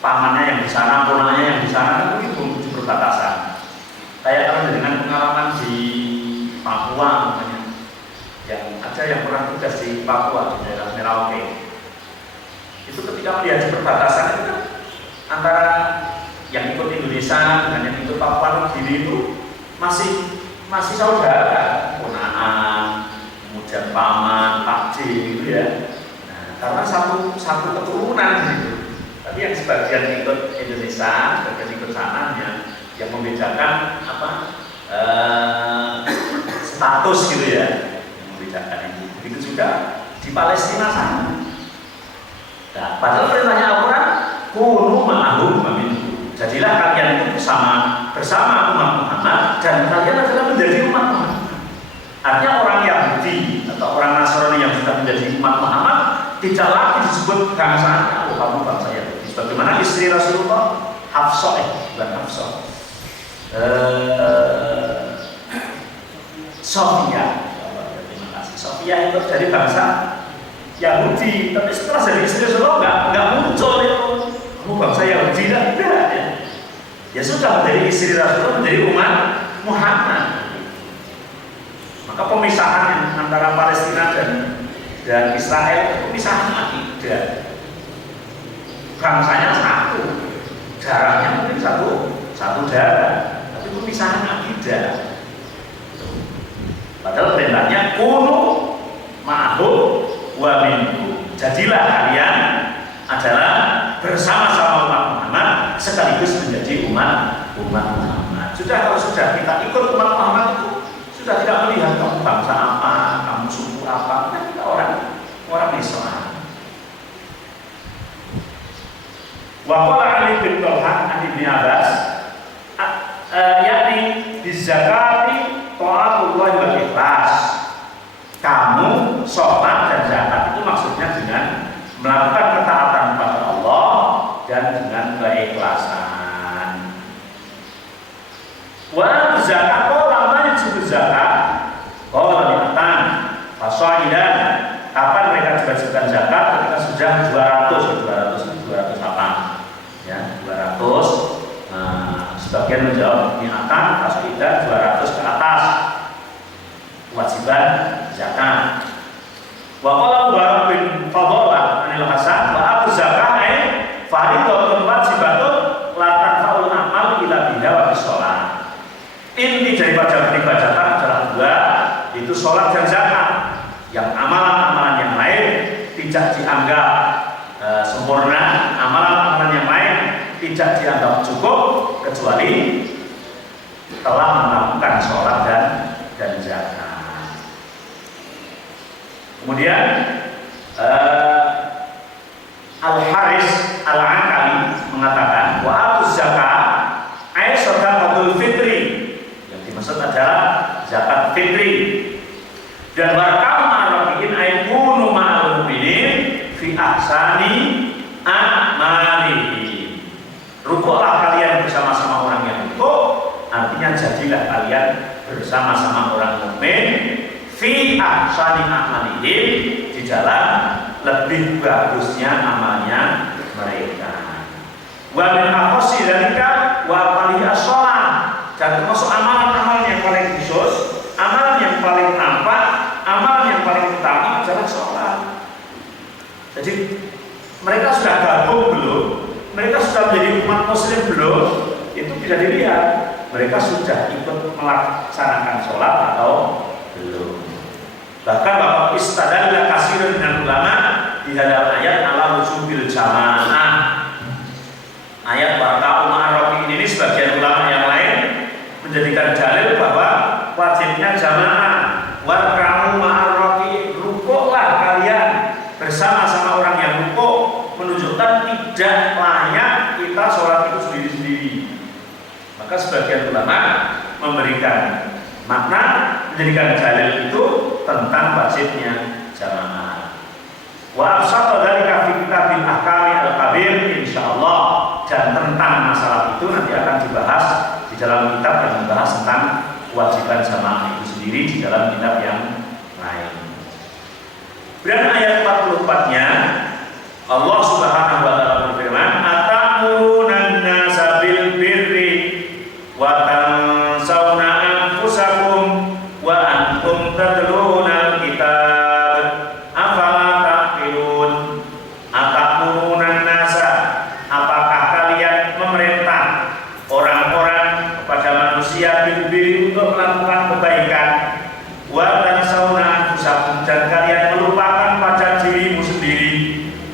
pamannya yang di sana, ponanya yang di sana, itu di perbatasan. Kayak kalau dengan pengalaman di Papua, namanya, yang ada yang pernah tugas di Papua di daerah Merauke. Itu ketika melihat di perbatasan itu kan antara yang ikut Indonesia dengan yang ikut Papua Nugini itu masih saudara, ponaan, kemudian paman, pakcik gitu ya. Nah, karena satu keturunan gitu. Tapi yang sebagian ikut Indonesia, sebagian ikut sananya, yang membedakan apa status gitu ya, yang membedakan itu. Begitu juga di Palestina sana. Nah, padahal perintahnya Al-Quran, kunu ma'ahum minhu. Jadilah kalian itu bersama umat Muhammad dan kalian adalah menjadi umat Muhammad. Artinya orang Yahudi atau orang Nasrani yang sudah menjadi umat Muhammad tidak lagi disebut bangsanya, oh kamu bangsa Yahudi. Sebagaimana istri Rasulullah Hafsah, bukan Hafsah, Sofia. Terima kasih. Sofia itu dari bangsa Yahudi, tapi setelah jadi istri Rasulullah nggak muncul itu kamu bangsa Yahudi tidak ya. Ya sudah menjadi istri Rasulullah, menjadi umat Muhammad. Maka pemisahan antara Palestina dan Israel, pemisahan akidah. Bangsanya satu, darahnya mungkin satu darah, tapi pemisahan akidah. Padahal perintahnya kunu ma'ahum wa minhu. Jadilah kalian adalah bersama-sama umat Muhammad sekaligus menjadi umat Muhammad. Kalau sudah kita ikut umat Muhammad itu sudah tidak melihat kamu bangsa apa, kamu suku apa, kan kita orang Islam. Wa qala Ali bin Talha an Ibnu Abbas yakni bizakati ta'atullah wal ikhlas. Kamu sholat dan zakat itu maksudnya dengan melakukan ketaatan kepada Allah dan dengan keikhlasan. Wa zakat namanya disebut zakat. Kalau niatan fasaidan, kapan mereka diwajibkan zakat? Ketika sudah 200 apa? Ya, 200. Sebagian menjawab niatan fasaidan 200 ke atas. Kewajiban zakat. Wa qala Mubarak bin Fadhalah anil Hasan wa atu zakah ay fardhatun wajibatun la tanfa'ul amal illa biha wa bisolat. Inti daripada peribadatan adalah dua, itu sholat dan zakat. Yang amalan-amalan yang lain tidak dianggap sempurna, amalan-amalan yang lain tidak dianggap cukup kecuali telah melakukan sholat dan zakat. Kemudian Al-Haris Al-Ankali mengatakan wa atuz zakat ay shadaqatul fitri, yang dimaksud adalah zakat fitri. Dan warkam ma'arabiin ay kunu ma'al mu'minin fi ahsani a'malihim. Rukuklah kalian bersama-sama orang yang rukuk, artinya jadilah kalian bersama-sama orang mukmin fi ahsani a'malihim, di dalam lebih bagusnya amalnya mereka. Wa min aqsi dzalika wa qali as-shalah, dan termasuk amalan-amalan yang paling khusus, amalan yang paling nampak, amalan yang paling utama adalah sholat. Jadi mereka sudah gabung belum? Mereka sudah menjadi umat muslim belum? Itu bisa dilihat. Mereka sudah ikut melaksanakan sholat atau belum. Bahkan Bapak istadalla katsirun minal ulama di hadal ayat ala wujubil jamaah. Ayat warka'u ma'arabiin ini sebagian ulama yang lain menjadikan dalil bahwa wajibnya jamaah. Warka'u ma'arabiin, rukuklah kalian bersama-sama orang yang rukuk, menunjukkan tidak layak kita sholat itu sendiri-sendiri. Maka sebagian ulama memberikan makna, menjadikan dalil itu tentang wajibnya jamaah. Wa absata dzalika fi kitabil ahkami al-kabir insyaallah, dan tentang masalah itu nanti akan dibahas di dalam kitab yang membahas tentang kewajiban jamaah itu sendiri di dalam kitab yang lain. Dan ayat 44-nya Allah Subhanahu wa taala berfirman, "Atamuruna an-nasa bil birri wa tansawna anfusakum wa antum tatluna al-kitab afala taqilun." Atamuruna an-nasa, apakah kalian kebaikan. Wa tansawna anfusakum, dan kalian melupakan pada dirimu sendiri.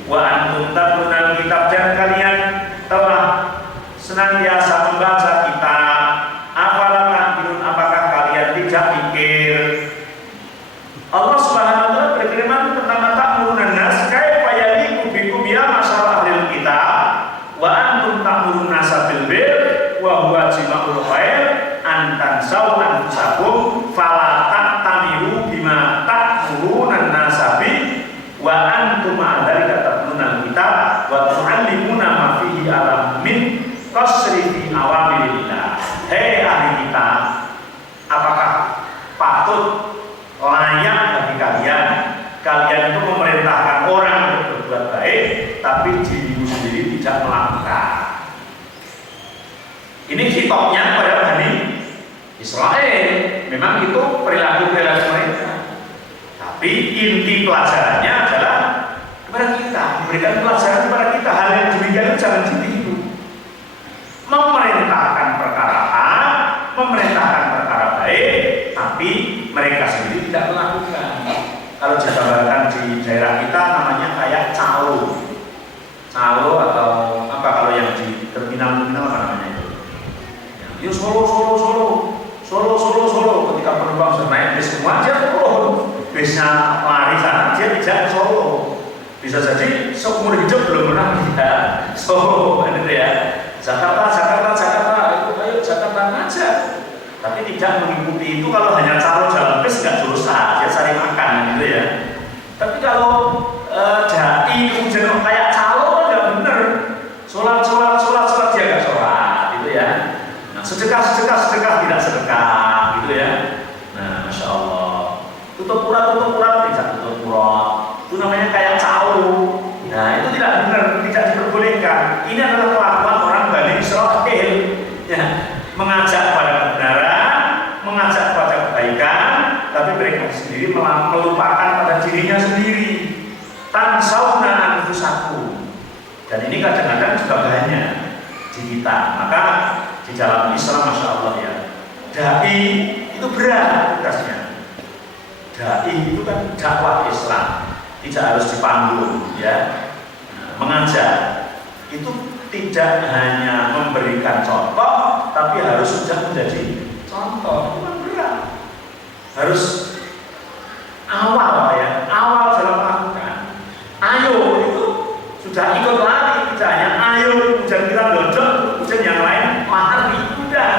Wa antum tatlunal kitab, dan kalian telah senantiasa membaca kitab. Afala ta'qilun, apakah kalian tidak pikir? Allah Subhanahu wa taala berfirman tentang ta'murun nas kaifa yaliqu bikum ya masyaallah ahlul kitab wa antum ta'murun nas bil bir wa huwa jima'ul khair an tansaw anfusakum fala ta'tamiru bima ta'murun nas bi wa antum ma'adzalika tatlunal kitab wa tu'allimuna ma fihi alam min qasri fi awamirillah. Hei ahli kitab, apakah patut, layak bagi kalian itu memerintahkan orang untuk berbuat baik, tapi dirimu sendiri tidak melakukan? Ini hitopnya pada Bani Israel. Memang itu perilaku mereka, tapi inti pelajarannya adalah kepada kita, memberikan pelajaran kepada kita. Hal yang demikian itu jangan ditiru. Memerintahkan perkara A, memerintahkan perkara baik, tapi mereka sendiri tidak melakukan. Kalau digambarkan di daerah kita namanya kayak calo atau apa, kalau yang di terminal apa namanya itu? Ya, Solo. Ketika penumpang sudah naik bis semua, dia turun. Bisnya lari sana, dia tidak ke Solo. Bisa jadi seumur hidup belum pernah lihat Solo, gitu ya. Jakarta, itu ayo Jakarta aja. Tapi tidak mengikuti itu. Kalau hanya calo jalan bis nggak dosa, dia cari makan gitu ya. Tapi kalau dai kemudian kayak calo nggak bener, sholat dia nggak sholat gitu ya. Nah, sedekah tidak sedekah gitu ya. Nah, masya Allah, tutup pura tidak tutup pura. Itu namanya kayak calo. Nah, itu tidak benar, tidak diperbolehkan. Ini adalah kelakuan orang Bani Israel ya, mengajak pada kebenaran, mengajak pada kebaikan, tapi mereka sendiri melupakan pada dirinya sendiri. Tansawna anfusakum. Dan ini kadang-kadang juga banyak di kita. Maka di dalam Islam, masya Allah ya, dai itu berat tugasnya. Dai itu kan dakwah Islam, tidak harus dipandu ya. Mengajak itu tidak hanya memberikan contoh, tapi harus sudah menjadi contoh. Itu kan berat. Harus awal dalam melakukan. Ayo itu sudah ikut lari, tidak hanya ayo kemudian kita dodol, kemudian yang lain lari, udah.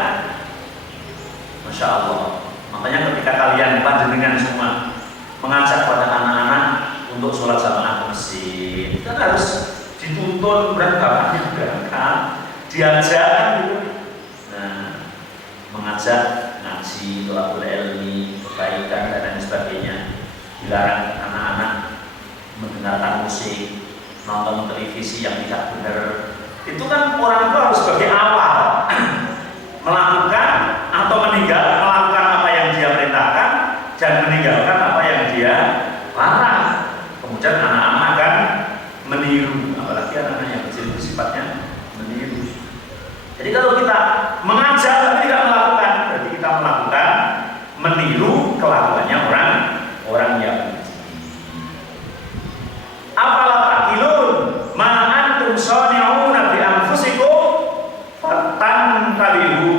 Masya Allah. Makanya ketika kalian panjenengan semua mengajak pada anak-anak untuk sholat jamaah ke masjid, kan harus dituntun berat bapaknya berangkat, diajak gitu. Nah, mengajak ngaji, thalabul ilmi, kebaikan dan lain sebagainya. Dilarang anak-anak mendengarkan musik, nonton televisi yang tidak benar. Itu kan orang tua harus sebagai awal melakukan atau melakukan apa yang dia perintahkan dan meninggalkan apa yang dia larang. Kemudian anak-anak kan meniru, apalagi anak-anak yang kecil itu sifatnya meniru. Jadi kalau kita mengajak tapi tidak melakukan, berarti kita melakukan meniru kelakuannya orang yang apalah ta'qilun ma antum shani'una bi anfusikum fatantabihu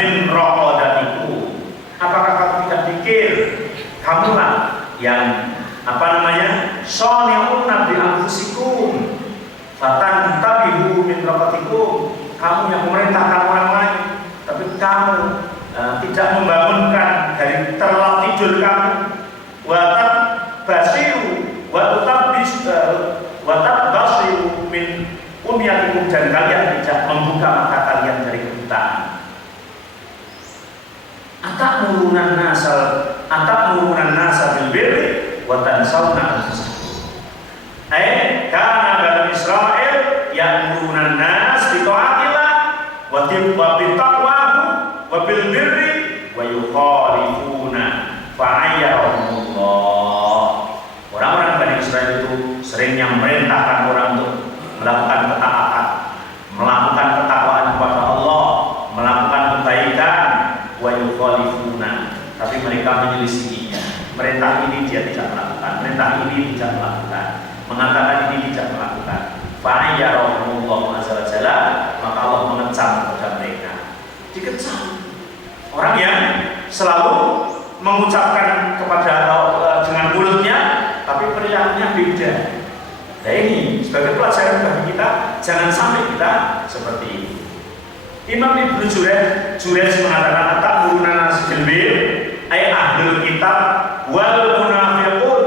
min raqadatikum. Apakah kamu tidak pikir kamulah yang shani'una bi anfusikum fatantabihu min raqadatikum, kamu yang memerintahkan orang lain tapi kamu tidak membangunkan dari terlelap tidur kamu. Watat basiru watat basiru min umyatikum, dan kalian tidak membuka mata kalian dari kebutaan. Atamuruna nasa bil birri wa tansawna anfusakum. Karena Bani Israel ya'muruna nas bi ta'atillah wa bittaqwahu wa bil birri wa yukhalifuna fa'ayyahumullah. Orang-orang Bani Israel itu seringnya memerintahkan orang untuk melakukan ketaatan, melakukan ketakwaan kepada Allah, melakukan kebaikan, wa yukhalifuna, tapi mereka menyelisihinya. Perintah ini dia tidak melakukan, perintah ini tidak melakukan, mengatakan ini tidak melakukan. Fa'ayyarahumullahu azza wa jalla, maka Allah mengecam kepada mereka. Dikecam. Orang yang selalu mengucapkan kepada dengan mulutnya, tapi perilakunya beda. Nah ini sebagai pelajaran bagi kita, jangan sampai kita seperti ini. Imam Ibnu Jurayj mengatakan atamuruna nas bil bir ay ahlul kitab wal munafiqun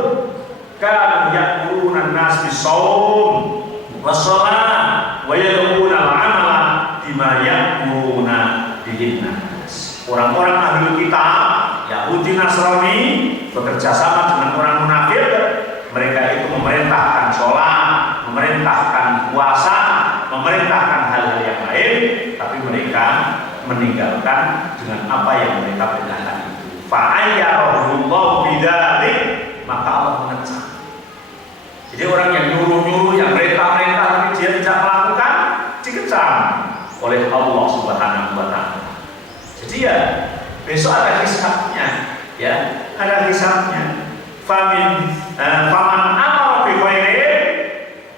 kanu ya'muruna nas bis shaum was shalah wa yad'una al-'amala bima ya'muruna bihin nas. Orang-orang ahlul kitab Yahudi Nasrani bekerja sama dengan orang munafik. Mereka itu memerintahkan sholat, memerintahkan puasa, memerintahkan hal-hal yang lain, tapi mereka meninggalkan dengan apa yang mereka perintahkan itu. Fa'ayyarahullahu bidzalik, maka Allah mengecam. Jadi orang yang nyuruh-nyuruh, yang merintah-merintah tapi dia tidak melakukan, dikecam oleh Allah Subhanahu wa taala. Jadi ya besok ada hisabnya, ya, ada hisabnya. Faman amara bi khairin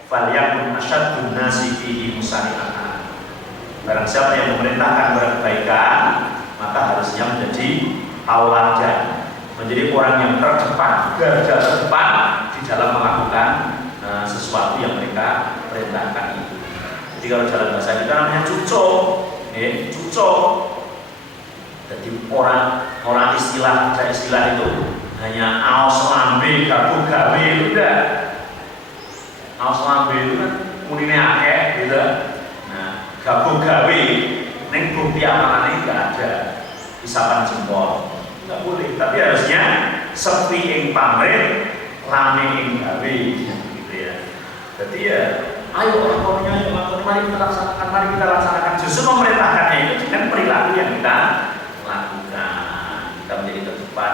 falyakun asyaddun nasi fihi musari'atan. Barang siapa yang memerintahkan kebaikan, maka harusnya menjadi tauladan, menjadi orang yang terdepan, garda terdepan di dalam melakukan sesuatu yang mereka perintahkan itu. Jadi kalau dalam bahasa kita namanya cucuk, cucuk. Jadi orang istilah itu hanya aos lambe gabu gawe udah. Aos lambe itu kan munine akeh gitu. Nah, gabu gawe ning bukti amanane enggak ada. Isapan jempol. Enggak boleh, tapi harusnya sepi ing pamrih, rame ing gawe gitu ya. Jadi ya ayo orang-orangnya mari kita laksanakan. Justru memerintahkannya itu dengan perilaku yang kita lakukan. Kita menjadi terdepan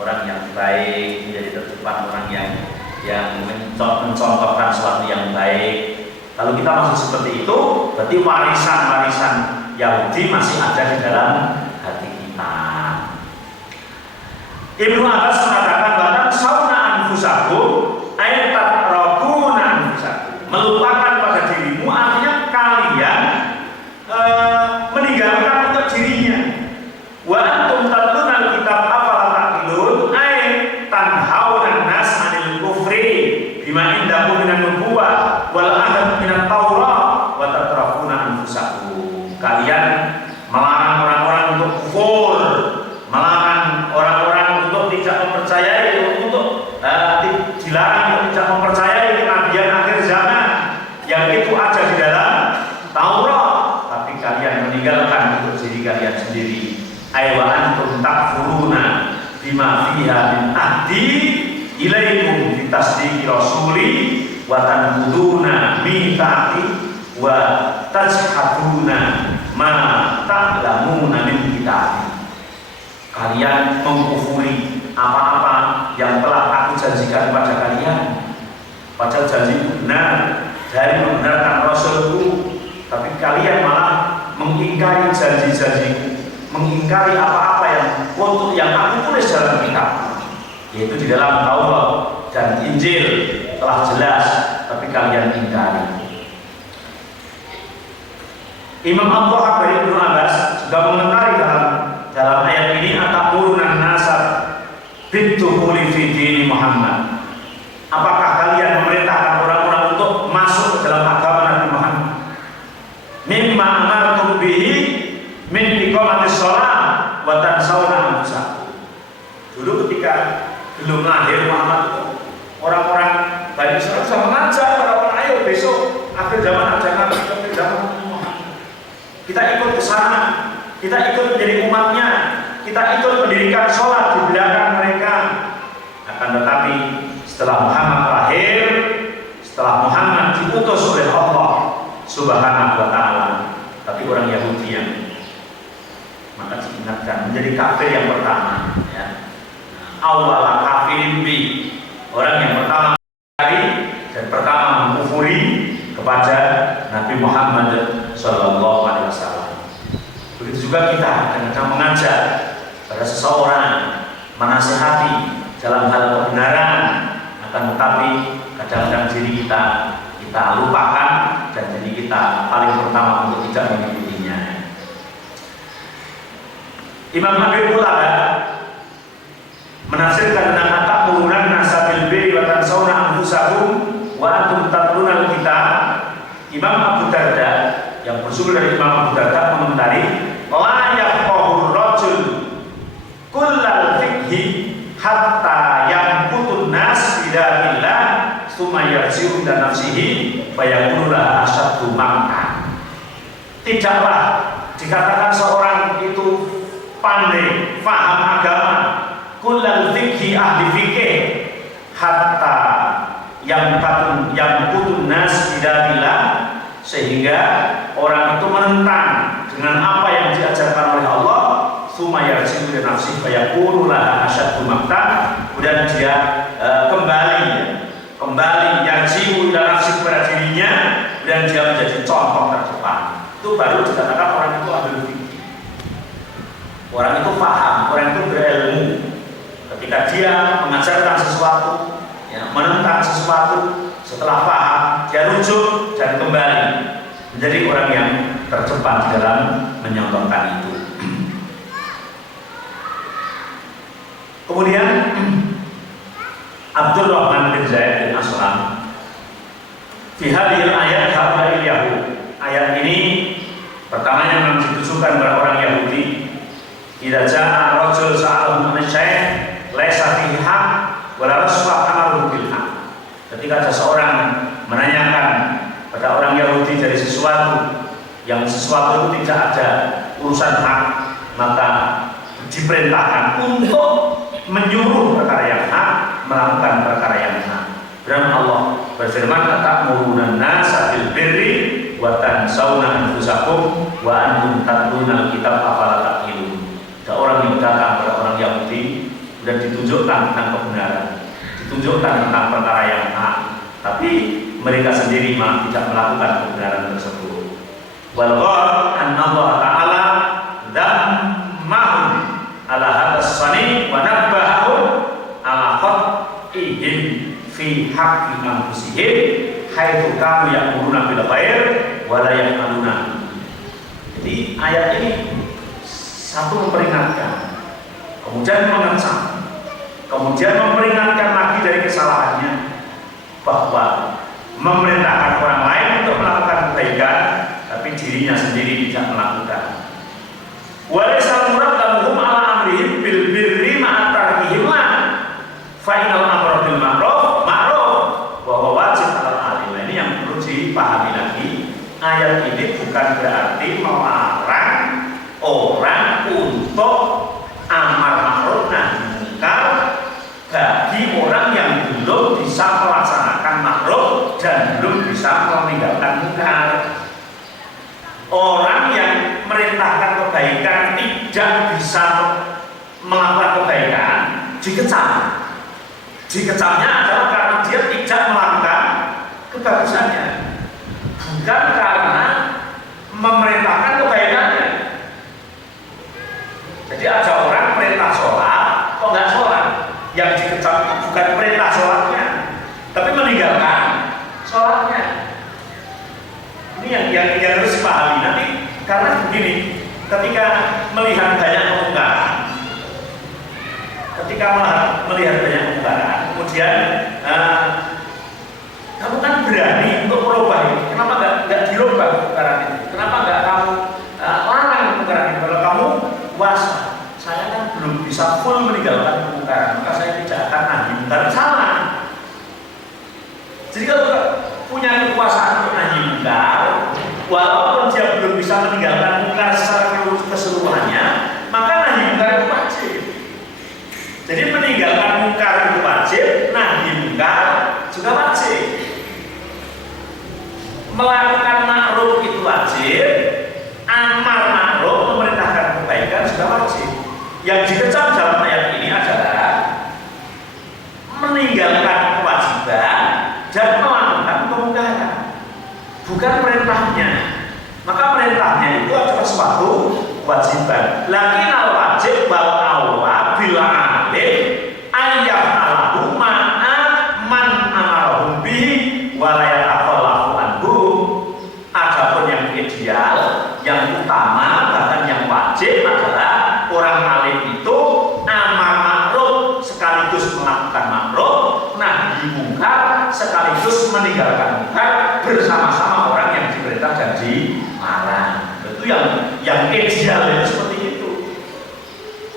orang yang baik, menjadi terdepan orang yang mencontohkan sesuatu yang baik. Kalau kita masih seperti itu, berarti warisan-warisan Yahudi masih ada di dalam hati kita. Ibnu Abbas mengatakan bahkan sauna anfusakum ayat tatrabuna anfusakum, melupakan pada dirimu artinya kalian meninggalkan untuk dirinya. Wa antum tatluna al-kitab afala taqilun ay tanhauna an-nas 'anil kufri bima indakum minan nubuwah wal ahad minat Taurat wa tatrafuna anfusakum. Kalian melarang orang-orang untuk kufur, melarang orang-orang untuk tidak mempercayai, untuk dilarang untuk tidak mempercayai kenabian akhir zaman yang itu ada di dalam Taurat, tapi kalian meninggalkan untuk diri kalian sendiri. Aywa antum takfuruna bima fiha min ahdi ilaikum bitasdiqi rasuli wa tanquduna mitsaqi wa tajhaduna ma ta'lamuna min kitabi. Kalian mengkufuri apa-apa yang telah aku janjikan kepada kalian, padahal janjiku benar dari membenarkan Rasulku, tapi kalian malah mengingkari janji-janjiku, mengingkari apa-apa yang aku tulis dalam kitab, yaitu di dalam Taurat dan Injil telah jelas, tapi kalian ingkari. Imam Abu-Bakar dari Ibnu Abbas juga mengomentari dalam ayat ini atamuruna an-nasa biddukhuli fi dini Muhammad. Apakah kalian memerintahkan orang-orang untuk masuk ke dalam agama Nabi Muhammad? Mimma amartum bihi min iqamatis shalah wa tansawna anfusakum. Dulu ketika belum lahir Muhammad itu, orang-orang Bani Israil sudah mengajak orang-orang, ayo besok akhir zaman ada Nabi, akhir zaman Muhammad. Kita ikut ke sana, kita ikut menjadi umatnya, kita ikut mendirikan sholat di belakang mereka. Akan tetapi setelah Muhammad lahir, setelah Muhammad diutus oleh Allah Subhanahu wa taala, tapi orang Yahudi yang maka diingatkan menjadi kafir yang pertama, ya. Awal kafirin bi, orang yang pertama kali dan pertama mengkufuri kepada Nabi Muhammad sallallahu alaihi wasallam. Begitu juga kita dengan mengajak pada seseorang menasihati dalam hal kebenaran, akan tetapi kadang-kadang diri kita lupakan dan jadi kita paling pertama untuk tidak mengikutinya. Imam Habib Qulaba menafsirkan tentang ta'muruna nasa bil birri wa tansawna anfusakum wa antum tatluna al-kitab. Imam Abu Darda yang bersumber dari Imam Abu Darda mengomentari, la yafqahu rajul kullal fiqhi hatta yaqutun nas bidaillah tsumma yarji'u ila nafsihi fa yakunu la asyaddu maqtan. Tidaklah dikatakan seorang itu pandai, paham agama, kullal fiqhi ahli fikih, hatta yang kutun nas bidaillah, sehingga orang itu menentang dengan apa yang diajarkan oleh Allah, tsumma yarji'u ila nafsihi fa yakunu la asyaddu maqtan, kemudian dia kembali yarji'u ila nafsihi pada dirinya dan dia menjadi contoh terdepan. Itu baru dikatakan orang itu ahli fikih. Orang itu paham, orang itu berilmu. Ketika dia mengajarkan sesuatu, ya, menentang sesuatu, setelah paham, dia rujuk dan kembali menjadi orang yang terdepan dalam menyontohkan itu. Kemudian Abdul Rahman bin Zaid bin Aslam fi hadhil ayat haula'il yahud. Ayat ini pertama yang ditujukan kepada orang Yahudi. Idza jaa rajul sa'alahu min syai' laisa fihi haq wa la raswa amaru bil haq. Ketika ada seorang menanyakan pada orang Yahudi dari sesuatu yang sesuatu itu tidak ada urusan hak, maka diperintahkan untuk menyuruh perkara yang hak, melakukan perkara yang hak. Dan Allah berfirman, ta'muruna an-nasa bil birri wa tansawna anfusakum wa antum tatluna al-kitab afala taqilun. Ada orang yang datang kepada orang Yahudi dan ditunjukkan tentang kebenaran, ditunjukkan tentang perkara yang hak, tapi mereka sendiri malah tidak melakukan kebenaran tersebut. Wal ghar anna Allah Ta'ala dhammahum ala hadas sani wa nabbahum ala khatihim fi haqqi anfusihim haitsu kanu ya'muruna bil khair wa la ya'maluna. Jadi ayat ini satu memperingatkan, kemudian mengecam, kemudian memperingatkan lagi dari kesalahannya, bahwa memerintahkan orang lain untuk melakukan kebaikan tapi dirinya sendiri tidak melakukan. Walaysa murattabuhum ala amrihim bil birri ma'a tarkihim la fa inal amra bil ma'ruf wa huwa wajib 'alal alim. Ini yang perlu dipahami lagi. Ayat ini bukan berarti melarang orang untuk amar ma'ruf nahi munkar bagi orang yang belum bisa melaksanakan ma'ruf dan belum bisa meninggalkan munkar. Orang yang merintahkan kebaikan tidak bisa melakukan kebaikan dikecam. Dikecamnya adalah karena dia tidak melakukan kebagusannya, bukan karena memerintahkan kebaikannya. Jadi ada orang perintah sholat, kok nggak sholat? Yang dikecam bukan perintah sholatnya, tapi meninggalkan sholatnya. Ini yang harus dipahami nanti, karena begini, ketika melihat banyak kemungkaran, kemudian kamu kan berani untuk merubah ini. Kenapa nggak dirubah kemungkaran itu? Kenapa nggak kamu larang kemungkaran itu? Kalau kamu puasa, saya kan belum bisa full meninggalkan kemungkaran, maka saya tidak akan nahi munkar. Salah. Jadi kalau punya kekuasaan untuk nahi munkar, walaupun dia belum bisa meninggalkan munkar secara keseluruhannya, maka nahi munkar itu wajib. Jadi meninggalkan munkar itu wajib, nahi munkar juga wajib. Melakukan ma'ruf itu wajib, amar ma'ruf memerintahkan kebaikan juga wajib. Yang dikecam dalam ayat ini adalah meninggalkan kewajiban dan melakukan kemungkaran, bukan perintahnya. Maka perintahnya itu adalah suatu kewajiban. Lakin al wajib wal aula bila alif nahi mungkar sekaligus meninggalkan mungkar bersama-sama orang yang diperintah dan dilarang. Itu yang ideal itu seperti itu.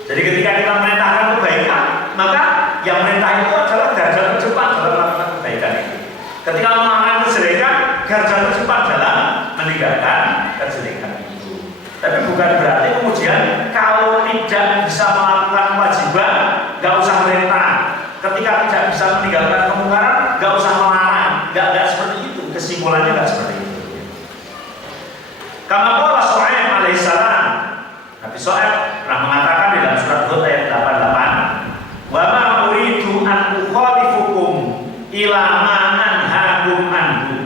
Jadi ketika kita merintahkan kebaikan, maka yang merintah itu adalah garda terdepan dalam melakukan kebaikan itu. Ketika melarang kejelekan, garda terdepan dalam meninggalkan kejelekan itu. Tapi bukan berarti kemudian kalau tidak bisa melakukan kewajiban, nggak usah merintah. Ketika tidak bisa meninggalkan kemungkaran, nggak usah melarang. Nggak seperti itu. Kesimpulannya nggak seperti itu. Kama qala Shu'aib alaihissalam, Nabi Shu'aib pernah mengatakan di dalam surat Hud ayat 88, wa ma uridu an ukhalifukum ila ma anhaakum anhu,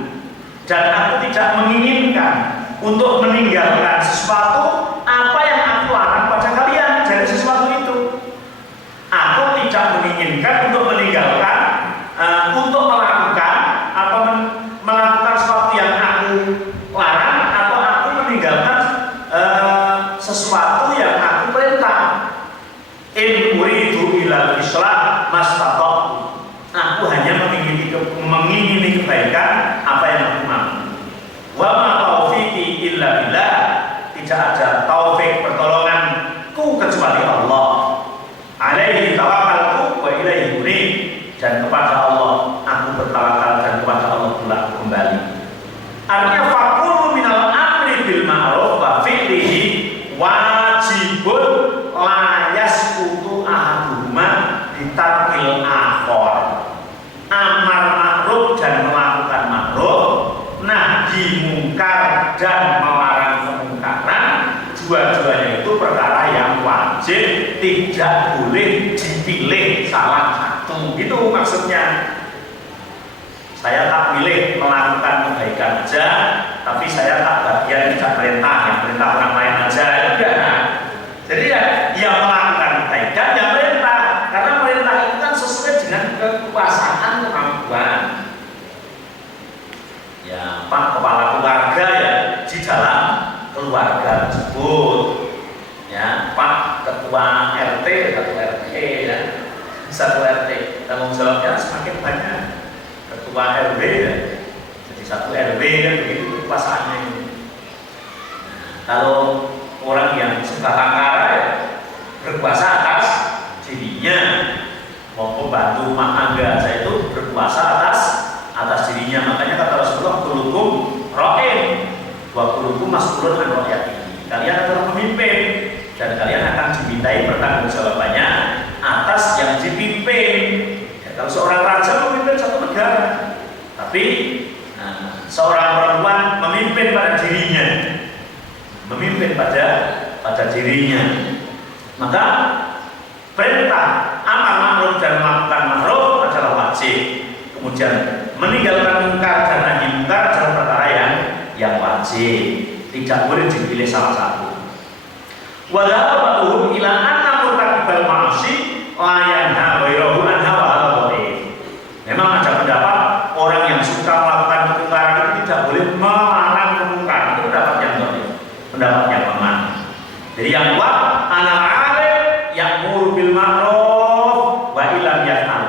dan aku tidak menginginkan untuk meninggalkan sesuatu apa yang aku larang pada kalian dari sesuatu itu. Aku tidak menginginkan untuk meninggalkan, untuk melakukan atau melakukan sesuatu yang aku larang, atau aku meninggalkan sesuatu yang aku perintah. In uridu ilal islah mastata'tu. Aku hanya mengingini kebaikan apa yang aku mampu. Wa ma taufiqi illa billah. Tidak ada taufik pertolonganku kecuali Allah. Alaihi tawakkaltu wa ilaihi unib. Dan kepada Allah aku bertawakal dan kepada Allah pula kembali. Artinya faqulu minal amri bil ma'ruf wa fi'lihi wajibun la yasqutu ahaduhuma bitarkil akhar. Amar ma'ruf dan melakukan ma'ruf, nahi mungkar dan melarang kemungkaran, dua-duanya itu perkara yang wajib, tidak boleh dipilih salah satu. Itu maksudnya. Saya tak pilih melakukan kebaikan aja, tapi saya tak bagian tidak perintah, yang perintah orang lain aja. Enggak. Jadi ya melakukan kebaikan, ya perintah. Karena perintah itu kan sesuai dengan kekuasaan kemampuan. Ya, Pak kepala keluarga ya di dalam keluarga tersebut. Ya, Pak ketua RT, ketua RT ya, satu RT, tanggung jawabnya semakin banyak. Ketua RW ya, jadi satu RW kan begitu kekuasaannya ini. Kalau orang yang suka angkara ya berkuasa atas dirinya, mau pembantu rumah tangga saya itu berkuasa atas dirinya. Makanya kata Rasulullah, kulukum ra'in wa kulukum mas'ulun an ra'iyatihi. Kalian adalah pemimpin dan kalian akan dimintai pertanggungjawabannya atas yang dipimpin. Ya, kalau seorang raja memimpin satu negara, tapi seorang perempuan memimpin pada dirinya, memimpin pada dirinya, maka perintah amar ma'ruf dan melakukan ma'ruf adalah wajib. Kemudian meninggalkan mungkar dan nahi mungkar adalah perkara yang wajib, tidak boleh dipilih salah satu. Walau ila anna murtakibal ma'asi la yanha ghayrahu anha wa hadha dhaif. Memang ada pendapat orang yang suka melakukan kemungkaran itu tidak boleh melarang kemungkaran. Itu pendapat yang dhaif, pendapat yang lemah. Jadi yang kuat anal alim ya'muru bil ma'ruf wa illam yaf'al.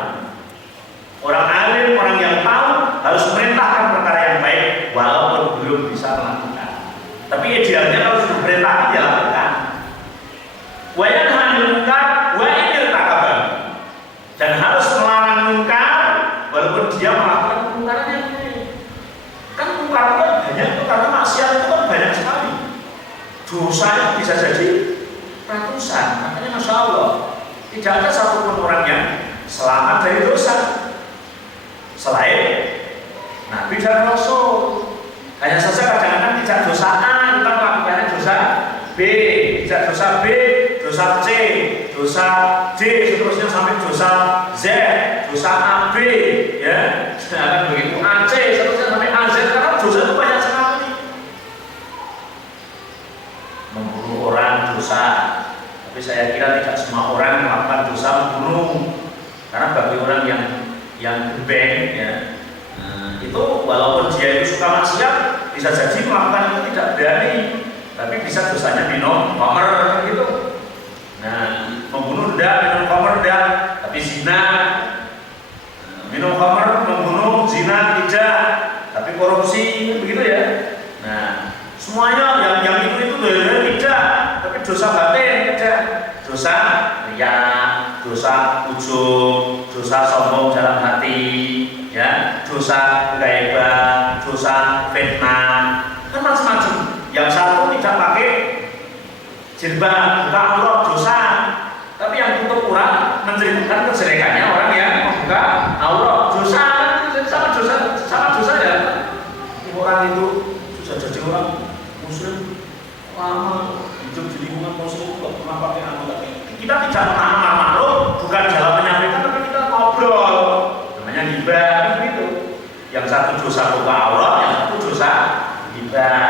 Orang alim, orang yang tahu harus merintahkan perkara yang baik walaupun belum bisa melakukan. Tapi idealnya kalau sudah perintahkan dia lakukan. Wa yanhanil munkar wa in irtaqaba. Dan harus melarang munkar walaupun dia melakukan kemungkaran yang baik. Kan kemungkaran kan banyak, karena maksiat itu kan banyak sekali. Dosanya bisa jadi ratusan. Makanya Masya Allah, tidak ada satupun orang yang selamat dari dosa selain Nabi dan Rasul. Hanya saja kadang-kadang tidak dosa A, kita melakukannya dosa B, tidak dosa B, dosa C, dosa D, seterusnya sampai dosa Z, dosa AB, ya, sedangkan begitu AC, seterusnya sampai AZ, karena dosa itu banyak sekali. Membunuh orang dosa, tapi saya kira tidak semua orang melakukan dosa membunuh, karena bagi orang yang gebeng, ya, itu walaupun dia itu suka maksiat, bisa jadi melakukan itu tidak berani, tapi bisa dosanya minum khamr gitu. Nah, membunuh enggak, minum khamr enggak, tapi zina, minum khamr korupsi, begitu ya. Nah, semuanya yang itu tidak, tapi dosa batin ada. Dosa riya, dosa ujub, dosa sombong dalam hati, ya, dosa ghibah, dosa fitnah, kan macam-macam. Yang satu tidak pakai jilbab, buka aurat dosa, tapi yang tutup aurat menceritakan kejelekannya orang yang membuka aurat dosa, sama dosa ya. Orang itu susah jadi orang muslim lama hidup di lingkungan muslim tidak pernah pakai aurat. Kita tidak pernah amar ma'ruf, bukan dalam menyampaikan, tapi kita ngobrol, namanya ghibah, begitu. Yang satu dosa buka aurat, yang satu dosa ghibah.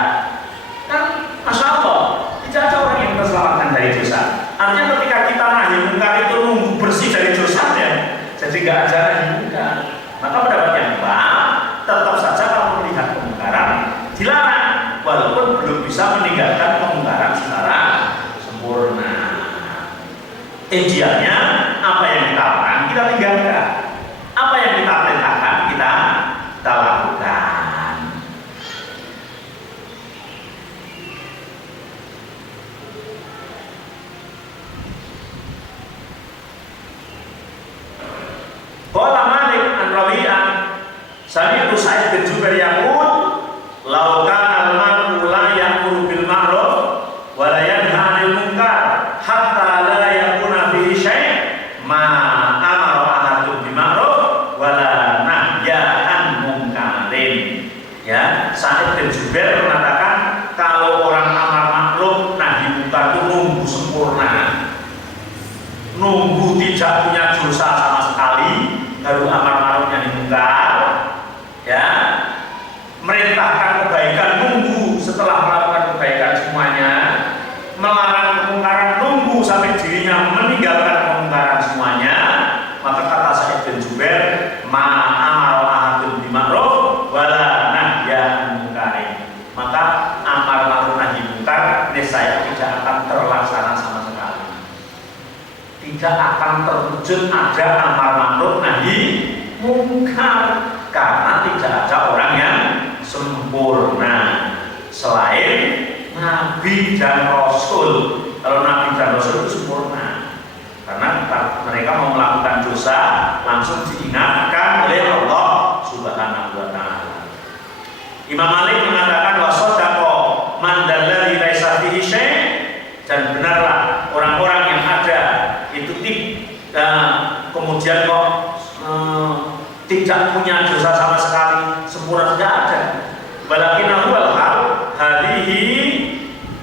Kan masya Allah, tidak ada orang yang terselamatkan dari dosa. Artinya ketika kita nahi mungkar itu nunggu bersih dari dosanya, jadi nggak ada nahi mungkar. Maka pendapat yang tetap saja kalau melihat kemungkaran dilarang, walaupun belum bisa meninggalkan kemungkaran secara sempurna. Idealnya apa yang kita larang kita tinggalkan, apa yang kita perintahkan kita lakukan. Qala Malik an Rabi'ah sami'tu Sa'id bin Jubair yaqul law kana al-mar'u la ya'muru bil ma'ruf wa la yanha 'anil munkar hatta la yakuna fihi syai' ma amara ahadun bil ma'ruf wa la nahya 'an munkarin. Ya, Sa'id bin Jubair mengatakan kalau orang amar ma'ruf nahi munkar itu nunggu sempurna, nunggu tidak punya dosa sama sekali baru amar ma'ruf nahi munkar, ya, merintahkan kebaikan nunggu setelah melakukan kebaikan semuanya, melarang kemungkaran nunggu sampai dirinya meninggalkan kemungkaran semuanya. Maka kata Sa'id bin Jubair, ma amara ahadun bil ma'ruf wala nahya 'anil munkar. Maka amar ma'ruf nahi munkar niscaya tidak akan terlaksana sama sekali. Tidak akan terwujud ada amar ma'ruf nahi munkar karena tidak ada orang yang sempurna selain Nabi dan Rasul. Kalau Nabi dan Rasul itu sempurna, karena mereka mau melakukan dosa langsung diingatkan oleh Allah Subhanahu wa Ta'ala. Imam Malik mengatakan wasadaqa man dalladzi laisa fihi syai', dan benarlah orang-orang yang ada itu kemudian kok tidak punya dosa sama sekali, sempurna tidak ada. Walakinahu al-hal hadhihi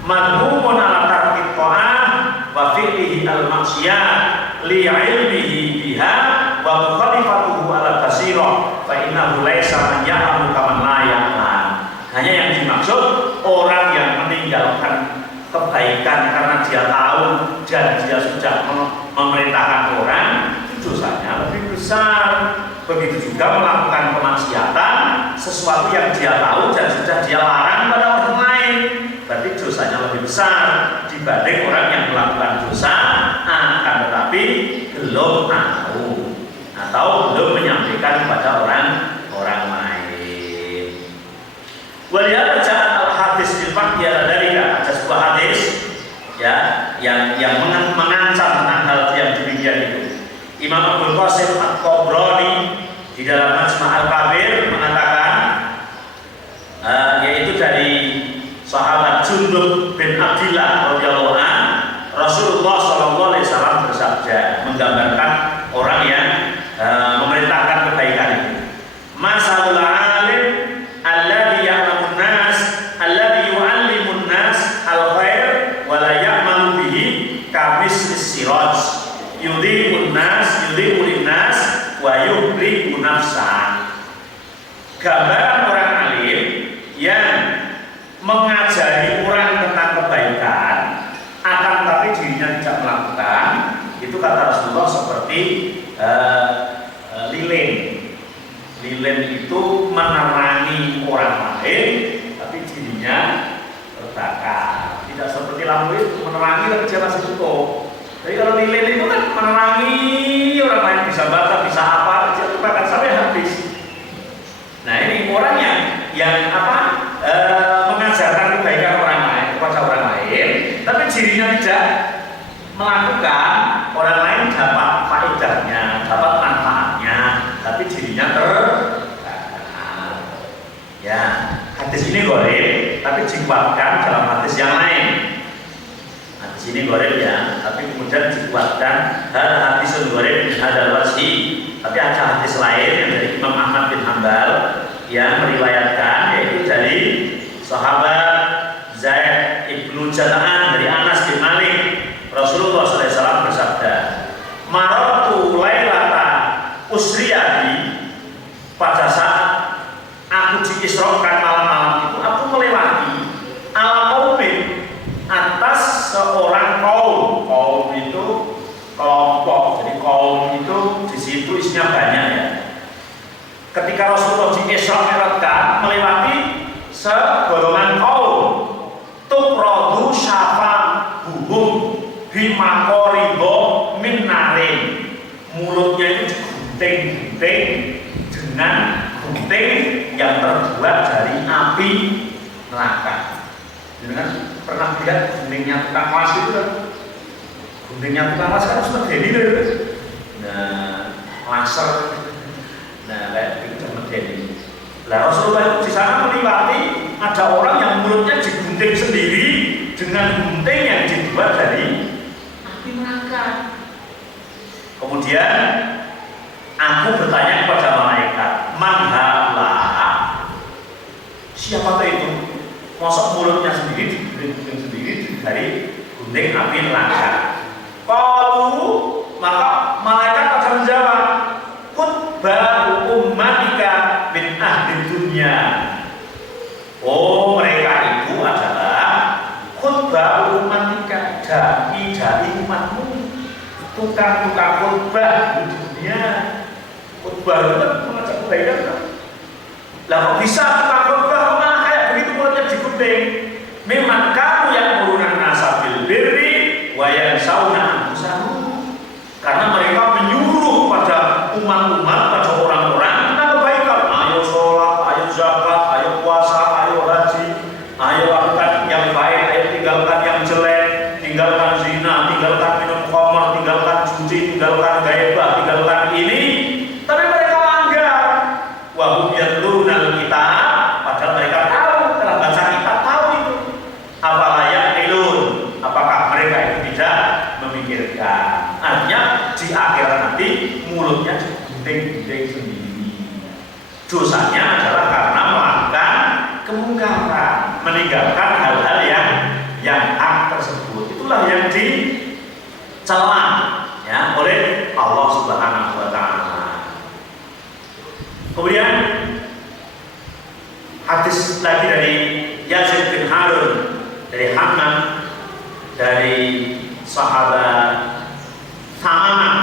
madhumun ala tarki ta'ah wa fi'lihi al-maksiyah li 'ilmihi biha wa mukhalifatuhu ala basirah fa innahu laisa man ya'lamu kaman la ya'lam. Hanya yang dimaksud orang yang meninggalkan kebaikan karena dia tahu dan dia sudah memerintahkan orang, itu dosanya lebih besar. Begitu juga melakukan kemaksiatan sesuatu yang dia tahu dan sudah dia larang pada orang lain, berarti dosanya lebih besar dibanding orang yang melakukan dosa akan tetapi belum tahu atau belum menyampaikan kepada orang lain. Walihat jahat al-hadis bil faqiyah dari ada sebuah hadis ya yang mengancam tentang hal yang demikian itu. Imam Abdul Qasim At-Tabrani di dalam Majma' Al-Kabir mengatakan yaitu dari sahabat Jundub bin Abdillah radhiyallahu anhu, Rasulullah sallallahu alaihi wasallam bersabda menggambarkan orang yang memerintahkan kebaikan itu. Masalul alim alladhi ya'lamun nas alladhi yu'allimun nas al-khair wa la ya'malu bihi kamislis siraj yudhi'un nas yudhi'ul nas wa yuhriqu nafsa. Gambaran orang alim yang mengajari orang tentang kebaikan akan tapi dirinya tidak melakukan, itu kata Rasulullah seperti lilin. Lilin itu menerangi orang lain tapi dirinya terbakar. Tidak seperti lampu itu menerangi tapi dia masih tutup. Jadi kalau lilin itu kan menerangi orang lain, bisa baca, bisa apa, dia terbakar sampai habis. Nah ini orang yang tapi dikuatkan dalam hadis yang lain. Nah, di sini goreng ya, tapi kemudian dikuatkan hadisun goreng hadal wajhi. Tapi ada hadis lain yang dari Imam Ahmad bin Hanbal yang meriwayatkan, yaitu dari sahabat Zaid ibnu Jada'an dari Anas bin Malik. Rasulullah SAW bersabda, "Maratu lailata usriyadi," pada saat aku diisrokan malam-malam itu, aku melewati ala qaumin, atas seorang kaum. Kaum itu kelompok, jadi kaum itu di situ isinya banyak ya. Ketika Rasulullah diisra mi'rajkan melewati segolongan kaum, tuqradu syafahuhum bimaqoribo min narin, mulutnya itu digunting-gunting dengan gunting yang terbuat dari api neraka. Jadi kan pernah lihat guntingnya tukang las itu kan? Guntingnya tukang las kan harus medeni kan? Nah, laser. Nah, kayak gitu medeni. Lah Rasulullah itu di sana melewati ada orang yang mulutnya digunting sendiri dengan gunting yang dibuat dari api neraka. Kemudian aku bertanya kepada malaikat, "Man haula?" Siapa itu? Mosok mulutnya sendiri digunting sendiri dari gunting api neraka. Qalu, maka malaikat akan menjawab, "Khutbah ummatika min ahli dunya." Oh, mereka itu adalah khutbah ummatika, dai umatmu, tukang-tukang khutbah di dunia. Khutbah itu kan mengajak kebaikan kan? Lah kok bisa tukang khutbah malah kayak begitu mulutnya digunting? Memang kamu yang merunan nasa bil birri wa yansawna anfusahum, karena mereka menyuruh pada umat-umat, pada orang-orang tentang kebaikan. Ayo sholat, ayo zakat, ayo puasa, ayo haji, ayo lakukan yang baik, ayo tinggalkan yang jelek, tinggalkan zina, tinggalkan minum khamr, tinggalkan judi, tinggalkan ghaibah, tinggalkan ini. Tapi mereka langgar. Wa hum yatlunal kitab, padahal mereka tahu, telah baca kitab, tahu itu. Apala yaqilun, apakah mereka itu tidak memikirkan? Artinya di akhirat nanti mulutnya digunting-gunting sendiri. Dosanya adalah karena melakukan kemungkaran, meninggalkan hal-hal yang hak tersebut. Itulah yang dicela ya oleh Allah Subhanahu wa taala. Kemudian hadis lagi dari Yazid bin Harun dari Hammam dari sahabat Thamamah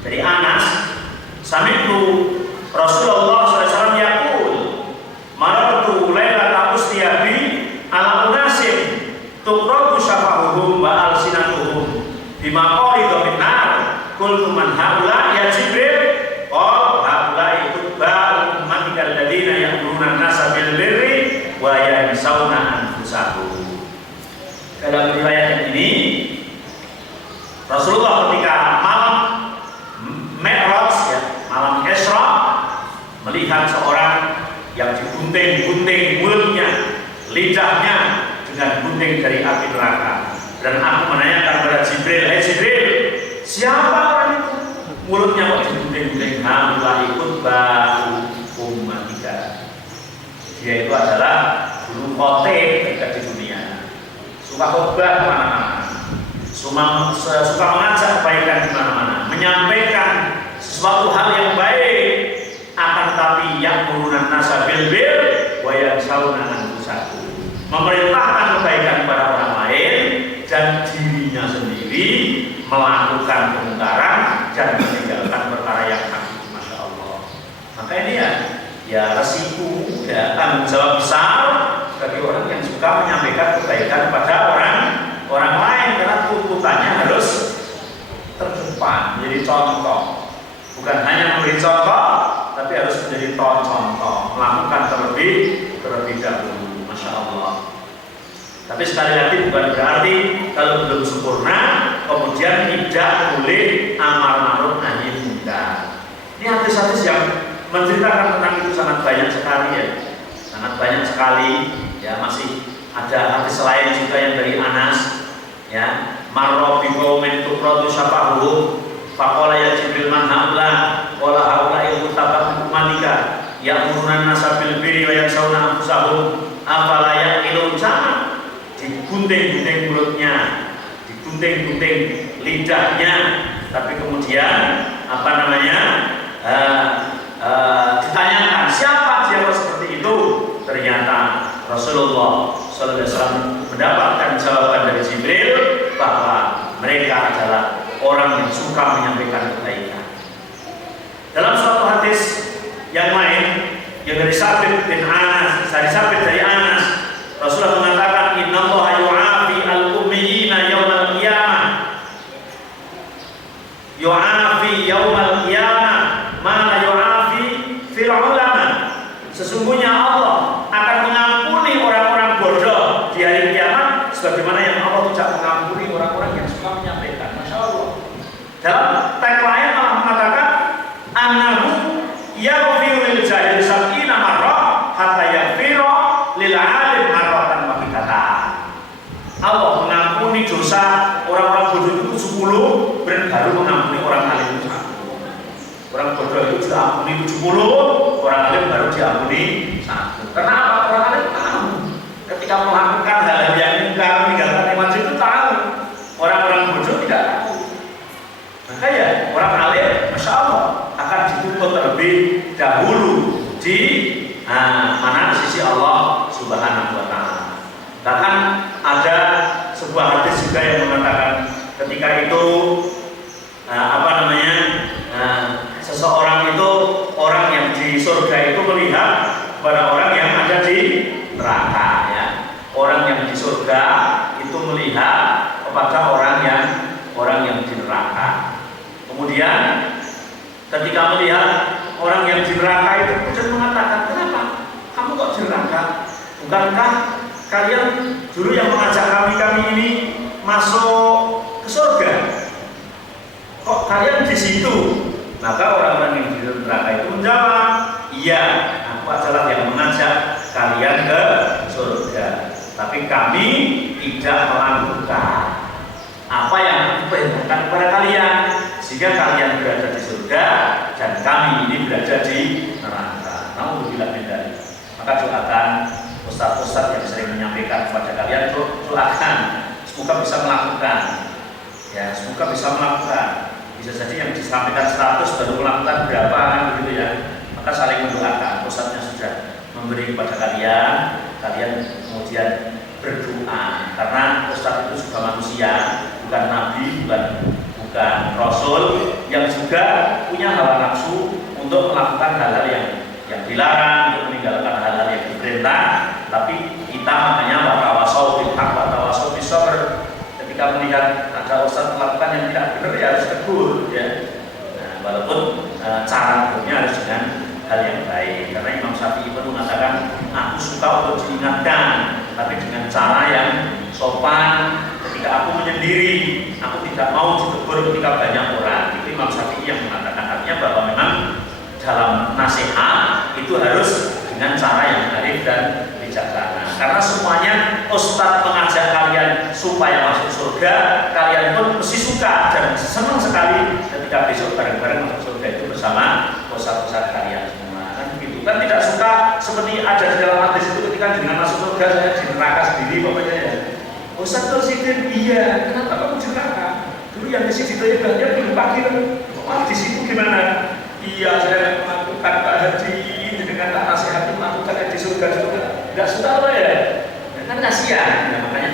dari Anas, sami'tu Rasulullah SAW yaqul, marartu lailata usriyabi ala unasin tuqrabu syafahuhum wa alsinatuhum bima qalidu min nar, qultu man haula ya Jibril? Qala haula khutbah ummatika alladziina ya'muruna an-nasa bil birri wa yansawna anfusahum. Dalam riwayat ini Rasulullah ketika malam Mi'raj ya, malam Isra, melihat seorang yang digunting-gunting mulutnya, lidahnya dengan gunting dari api neraka. Dan aku menanyakan kepada Jibril, "Hai Jibril, siapa orang itu? Mulutnya kok digunting-gunting?" "Haula khutbah ummatika." Dia itu adalah guru khotib ketika di dunia, suka khutbah kemana-mana, suka mengajak kebaikan di mana-mana, menyampaikan sesuatu hal yang baik, akan tetapi yang merunan nasa bil bir wa yansawna anfusahum, memerintahkan kebaikan kepada orang lain dan dirinya sendiri melakukan kemungkaran dan meninggalkan perkara yang hak. Masya Allah. Maka ini ya resiko, ya tanggung jawab besar bagi orang yang suka menyampaikan kebaikan kepada orang lain, karena tuntutannya harus terdepan, menjadi contoh. Bukan hanya memberi contoh, tapi harus menjadi contoh, melakukan terlebih dahulu. Masya Allah. Tapi sekali lagi bukan berarti kalau belum sempurna kemudian tidak boleh amar ma'ruf nahi munkar. Ini hadis-hadis yang menceritakan tentang itu sangat banyak sekali ya, sangat banyak sekali ya, masih Ada hadis lain juga yang dari Anas, ya, marra bi qaumin tuqratu syafahu faqala ya Jibril man haula qala haula yutabatu umatika ya'muruna an-nasa bil birri wa yansawna anfusahum afala ya'qilun. Sama digunting-gunting mulutnya, digunting-gunting lidahnya, tapi kemudian apa namanya ditanyakan siapa seperti itu. Ternyata Rasulullah SAW mendapatkan jawaban dari Jibril bahwa mereka adalah orang yang suka menyampaikan kebaikan. Dalam suatu hadis yang lain yang dari Sabit bin Anas, dari Anas, Rasulullah mengatakan innallaha yu'afi al-ummiyina yaumal qiyamah. Yu'afi yaumal qiyamah ma la yu'afi fil ulama. Sesungguhnya Allah akan mengampuni orang-orang bodoh di hari kiamat sebagaimana yang Allah tidak mengampuni orang-orang yang suka menyampaikan. Masya Allah. Dalam tagline Allah mengatakan annahu yaghfiru lil jahil sab'ina marrah hatta yaghfira lil alim marratan wahidatan. Allah mengampuni dosa orang-orang bodoh itu 10 baru mengampuni orang alim itu 1. Orang bodoh itu diampuni 70, orang alim baru diampuni 1. Karena apa? Orang alim tahu ketika melakukan hal yang mungkar, meninggalkan nikmat itu tahu. Orang-orang bodoh tidak tahu. Maka ya orang alim, masya Allah, akan dituntut terlebih dahulu di mana sisi Allah Subhanahu wa Ta'ala. Bahkan ada sebuah hadis juga yang mengatakan ketika itu seseorang itu, orang yang di surga itu melihat kepada orang yang ada di neraka, ya. Orang yang di surga itu melihat kepada orang yang di neraka. Kemudian ketika melihat orang yang di neraka itu kemudian mengatakan, kenapa kamu kok di neraka? Bukankah kalian dulu yang mengajak kami ini masuk ke surga? Kok kalian di situ? Maka orang-orang yang di neraka itu menjawab, iya, aku adalah yang mengajak kalian ke surga, tapi kami tidak melakukan apa yang aku perintahkan kepada kalian, sehingga kalian berada di surga dan kami ini berada di neraka. Namun bila beda, maka doakan ustaz-ustaz yang sering menyampaikan kepada kalian, doakan semoga bisa melakukan, ya, semoga bisa melakukan. Bisa saja yang disampaikan 100 baru melakukan berapa kan begitu ya. Maka saling mendoakan. Ustaznya sudah memberi kepada kalian kemudian berdoa. Karena ustaz itu juga manusia, bukan nabi, bukan rasul, yang juga punya hawa nafsu untuk melakukan hal-hal yang dilarang, untuk meninggalkan hal-hal yang diperintah. Tapi kita makanya watawasau bil haq watawasau bis sabr. Ketika melihat ada ustaz melakukan yang tidak benar, ya harus tegur, ya. Nah, walaupun cara tegurnya harus dengan hal yang baik. Karena Imam Syafi'i pun mengatakan, aku suka untuk diingatkan, tapi dengan cara yang sopan. Ketika aku menyendiri, aku tidak mau ditegur ketika banyak orang. Itu Imam Syafi'i yang mengatakan. Artinya bahwa memang dalam nasihat itu harus dengan cara yang arif dan bijaksana. Karena semuanya ustaz mengajak kalian supaya masuk surga, kalian pun mesti suka dan senang sekali ketika besok bareng-bareng masuk surga itu bersama ustaz-ustaz kalian semua. Kan begitu. Kan tidak suka seperti ada di dalam hadis itu ketika dengan masuk surga saya di neraka sendiri pokoknya ya. Ustaz Presiden, iya, kenapa kamu di neraka? Dulu yang di situ ya dulu pagi, di situ gimana? Iya, saya melakukan Pak Haji dengan tak nasihat melakukan di surga juga. Tidak suka apa ya? Kan kasihan, ya, makanya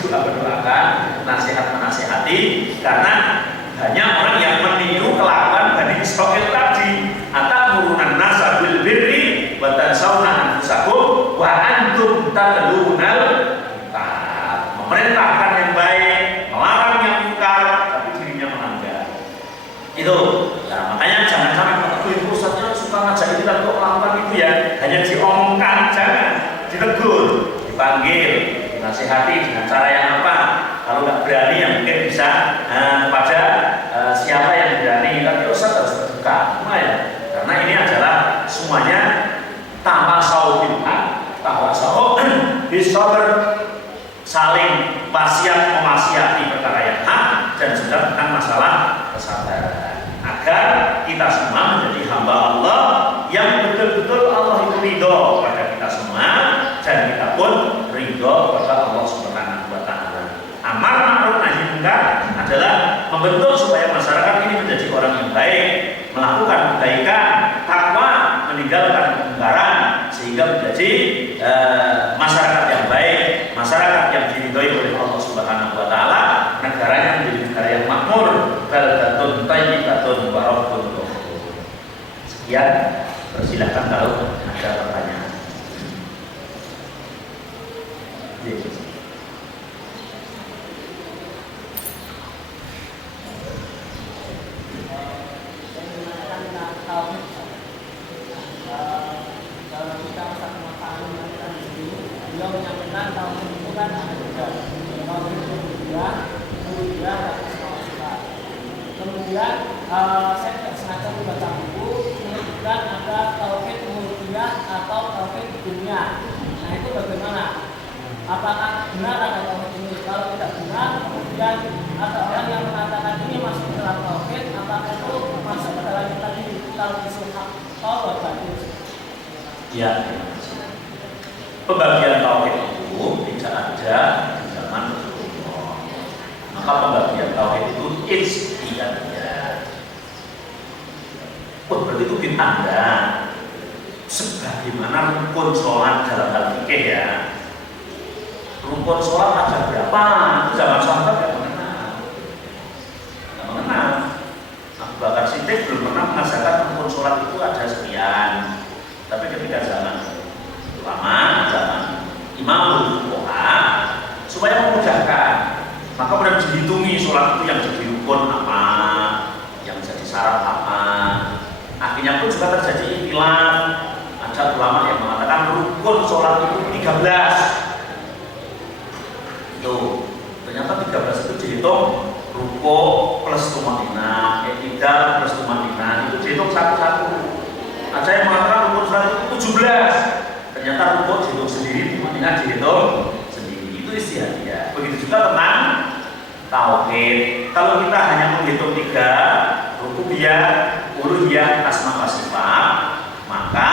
juga berdoakan, nasihat menasihati, karena banyak orang yang meniru kelakuan Bani Israil tadi. Atamuruna nasa bil birri wa tansawna anfusakum wa antum tatlunal kitab. Memerintahkan yang baik, melarang yang mungkar, tapi dirinya melanggar. Itu. Nah, makanya jangan sampai ustaznya suka ngajak kita untuk melakukan itu ya, hanya diomongkan, jangan ditegur, dipanggil, dinasihati dengan cara yang apa. Kalau nggak berani ya mungkin bisa kepada siapa yang berani, tapi ustaz harus terbuka semua ya, karena ini adalah semuanya tawasau bil haq, tawasau bis sabr. kita semua menjadi hamba Allah yang betul-betul Allah itu ridho pada kita semua, dan kita pun ridho pada Allah Subhanahu wa Ta'ala. Amar ma'ruf nahi munkar adalah membentuk supaya masyarakat ini menjadi orang yang baik, melakukan kebaikan, takwa, meninggalkan kemungkaran, sehingga menjadi masyarakat yang baik, masyarakat yang diridhoi oleh Allah Subhanahu wa Ta'ala, negaranya menjadi negara yang makmur, baldatun thayyibatun wa rabbun ghafur. Sekian, persilahkan kalau ada pertanyaan. Yes. Kalau kita satu makanan beliau menyampaikan tauhid itu kan ada tiga, tauhid rububiyah, uluhiyah, dan asma-wa. Kemudian saya tidak sengaja membaca buku menyebutkan ada tauhid uluhiyah atau tauhid dunia. Nah itu bagaimana? Apakah benar ada tauhid ini? Kalau tidak benar, kemudian ada orang yang mengatakan ini masuk ke dalam tauhid, apakah itu masuk ke dalam tadi tauhid sulhak atau batin? Ya, pembagian tauhid itu tidak ada di zaman Rasulullah. Maka pembagian tauhid itu ijtihadiyah. Oh, berarti itu bid'ah. Sebagaimana rukun sholat dalam hal fikih ya. Rukun sholat ada berapa? Itu zaman sahabat nggak mengenal. Abu Bakar Siddiq belum pernah mengatakan rukun sholat itu ada sekian. Tapi ketika zaman ulama, zaman imam fuqaha, supaya memudahkan, maka benar dihitungi sholat itu yang jadi rukun apa, yang jadi syarat apa. Akhirnya pun juga terjadi ikhtilaf. Ada ulama yang mengatakan rukun sholat itu 13. Tuh, ternyata 13 itu dihitung rukuk plus tumaninah, i'tidal plus tumaninah, itu dihitung satu-satu. Ada yang mengatakan rukun sholat itu 17. Ternyata rukun dihitung sendiri, tumaninah dihitung sendiri. Itu istihadiyah. Begitu juga tentang tauhid. Kalau kita hanya menghitung 3, rububiyah, uluhiyah, asma wa sifat, maka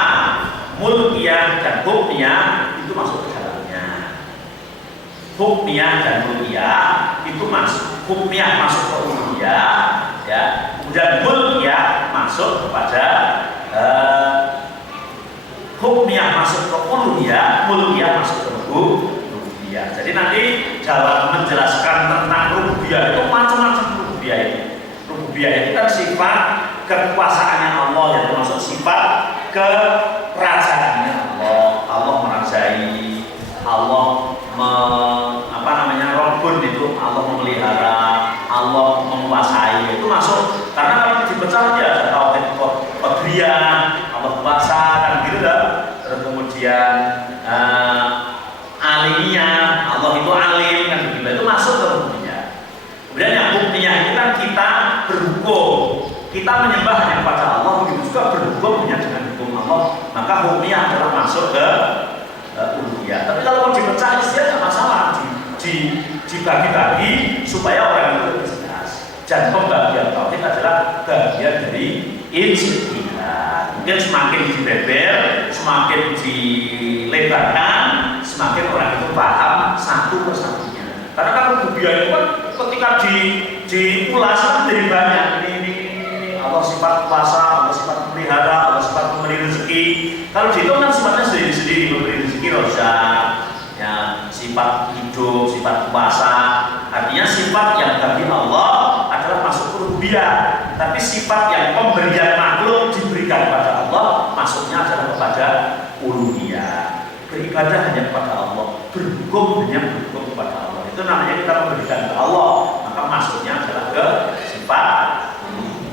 mulkiyah dan hukmiyah itu masuk ke dalamnya. Hukmiyah dan uluhiyah itu masuk, hukmiyah masuk ke uluhiyah, ya. Kemudian mulkiyah masuk kepada hukmiyah masuk ke uluhiyah, mulkiyah masuk ke rububiyah. Jadi nanti dalam menjelaskan tentang rububiyah itu macam-macam rububiyah itu. Rububiyah itu kan sifat kekuasaannya Allah, yang termasuk sifat kerajaannya Allah. Allah merajai, Allah Rabbun itu Allah memelihara, Allah menguasai, itu masuk. Karena kalau dipecah dia ada tauhid qadariyah, Allah kuasa kan gitu dah. Terus kemudian alimiyah, Allah itu alim kan gitu. Itu masuk ke rububiyah. Kemudian yang buktinya itu kan kita berhukum, kita menyembah hanya kepada Allah, begitu juga berhukum hanya dengan hukum Allah, maka hukumnya adalah masuk ke uluhiyah. Tapi kalau mau dipecah istilah tidak masalah, dibagi-bagi supaya orang itu lebih jelas. Dan pembagian tauhid adalah bagian dari ijtihad. Mungkin semakin dibebel, semakin dilebarkan, semakin orang itu paham satu persatunya. Karena kalau rububiyah itu kan ketika diulas kan jadi banyak. Ini Allah sifat kuasa, Allah sifat memelihara, Allah sifat memberi rezeki. Kalau dihitung kan sifatnya sendiri-sendiri, memberi rezeki rozak, ya, sifat hidup, sifat kuasa. Artinya sifat yang bagi Allah adalah masuk ke rububiyah. Tapi sifat yang pemberian makhluk diberikan kepada Allah, masuknya adalah kepada uluhiyah. Beribadah hanya kepada Allah, berhukum hanya berhukum kepada Allah. Itu namanya kita memberikan ke Allah, maka masuknya adalah ke sifat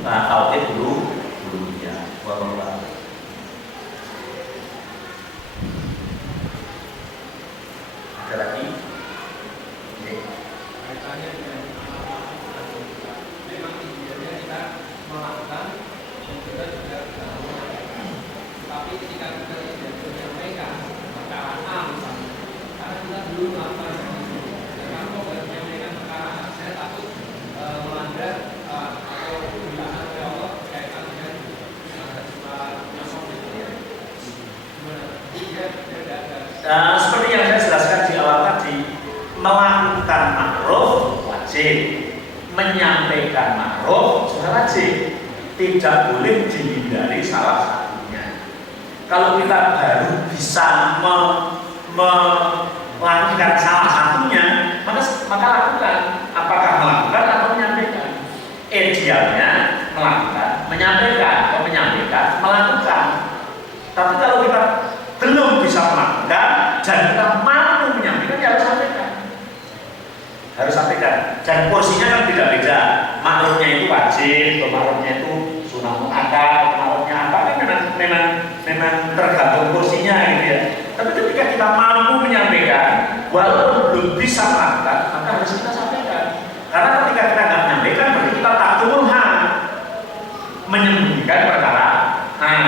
tauhid uluhiyah. Wallahu a'lam. Ada lagi? Kaitannya dengan memang idealnya kita melakukan dan kita juga tapi ketika kita tidak menyampaikan perkara A misalnya, karena kita belum melakukan dan kamu baru menyampaikan perkara A, saya takut melanggar atau dilarang oleh Allah berkaitan dengan seperti yang saya jelaskan di awal tadi, melakukan ma'ruf wajib, menyampaikan ma'ruf juga wajib, tidak boleh dihindari salah satunya. Kalau kita baru bisa melakukan salah satunya, maka lakukan. Apakah melakukan atau menyampaikan? Idealnya melakukan, menyampaikan, melakukan. Tapi kalau kita belum bisa melakukan dan kita mampu menyampaikan, ya harus sampaikan. Dan porsinya kan beda-beda. Ma'rufnya itu wajib, ma'rufnya itu sunnah mu'akkad, ma'rufnya apa kan memang tergantung porsinya gitu ya. Tapi ketika kita mampu menyampaikan, walaupun belum bisa melakukan, maka harus kita sampaikan. Karena ketika kita nggak menyampaikan, berarti kita tak turuhan menyembunyikan perkara. Nah,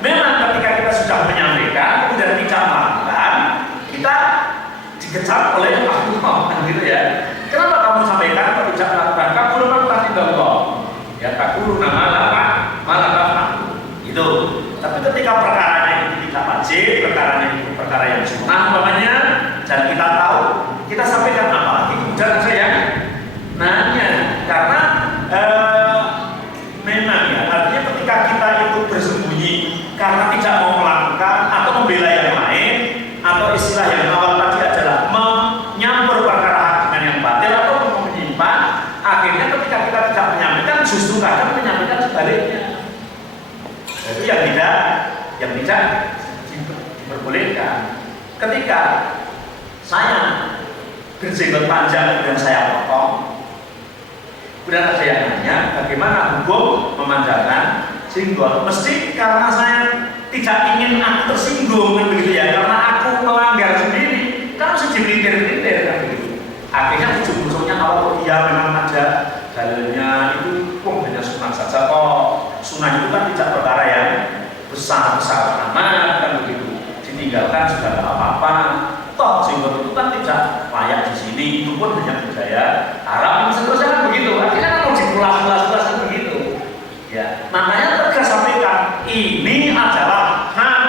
memang ketika kita sudah menyampaikan, kemudian tidak melakukan, kita dikecam oleh Allah, gitu ya. Kenapa kamu sampaikan kalau tidak melakukan? Kamu lupa tidak Allah. Ya, kamu nama malah itu. Tapi ketika perkaranya itu tidak wajib, perkaranya itu perkara yang sunnah umpamanya, dan kita tahu, kita sampaikan apalagi kemudian ada yang nanya, karena memang ya, artinya ketika kita itu bersembunyi karena tidak mau melakukan atau membela yang lain, atau istilah yang awal tadi adalah menyampur perkara dengan yang batil atau menyimpan, akhirnya ketika kita tidak menyampaikan, justru kadang menyampaikan sebaliknya. Itu yang tidak diperbolehkan. Ketika saya berjenggot panjang dan saya potong, kemudian ada yang nanya bagaimana hukum memanjangkan jenggot. Mesti karena saya tidak ingin aku tersinggung kan begitu ya, karena aku melanggar sendiri, kan harus dipelintir-pelintir kan begitu. Akhirnya ujung-ujungnya kalau iya memang ada dalilnya itu hanya sunnah saja kok. Sunnah itu kan tidak perkara yang besar-besar amat kan begitu. Ditinggalkan juga tidak apa-apa. Toh jenggot itu kan tidak layak di sini, itu pun hanya budaya Arab, seterusnya kan begitu. Akhirnya kan mau dipulas-pulas kan begitu. Ya, makanya tegas sampaikan ini adalah hak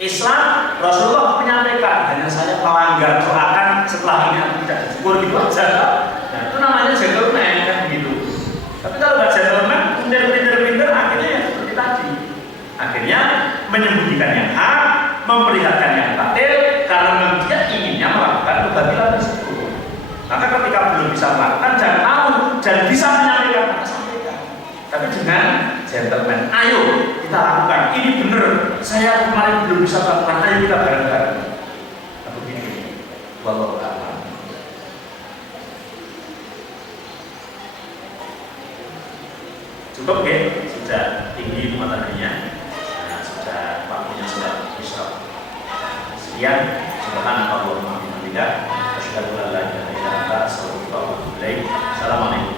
Islam. Rasulullah menyampaikan, hanya saya melanggar doakan setelah ini aku tidak disyukur gitu aja. Nah, itu namanya gentleman kan begitu. Tapi kalau nggak gentleman, pinter-pinter akhirnya ya seperti tadi. Akhirnya menyembunyikan yang hak, memperlihatkan yang batil, karena dia inginnya melakukan kebatilan tersebut. Maka ketika belum bisa melakukan dan tahu dan bisa menyampaikan, maka sampaikan. Tapi dengan gentleman, ayo kita lakukan. Ini benar. Saya kemarin belum bisa melakukan. Ayo kita bareng-bareng. Atau begini. Wallahu a'lam. Cukup ya? Sudah tinggi materinya. Sudah waktunya sudah bisa. Sekian. Subhanallah wa bihamdihi. Asyhadu an la ilaha illa anta astaghfiruka wa atubu ilaik. Assalamualaikum.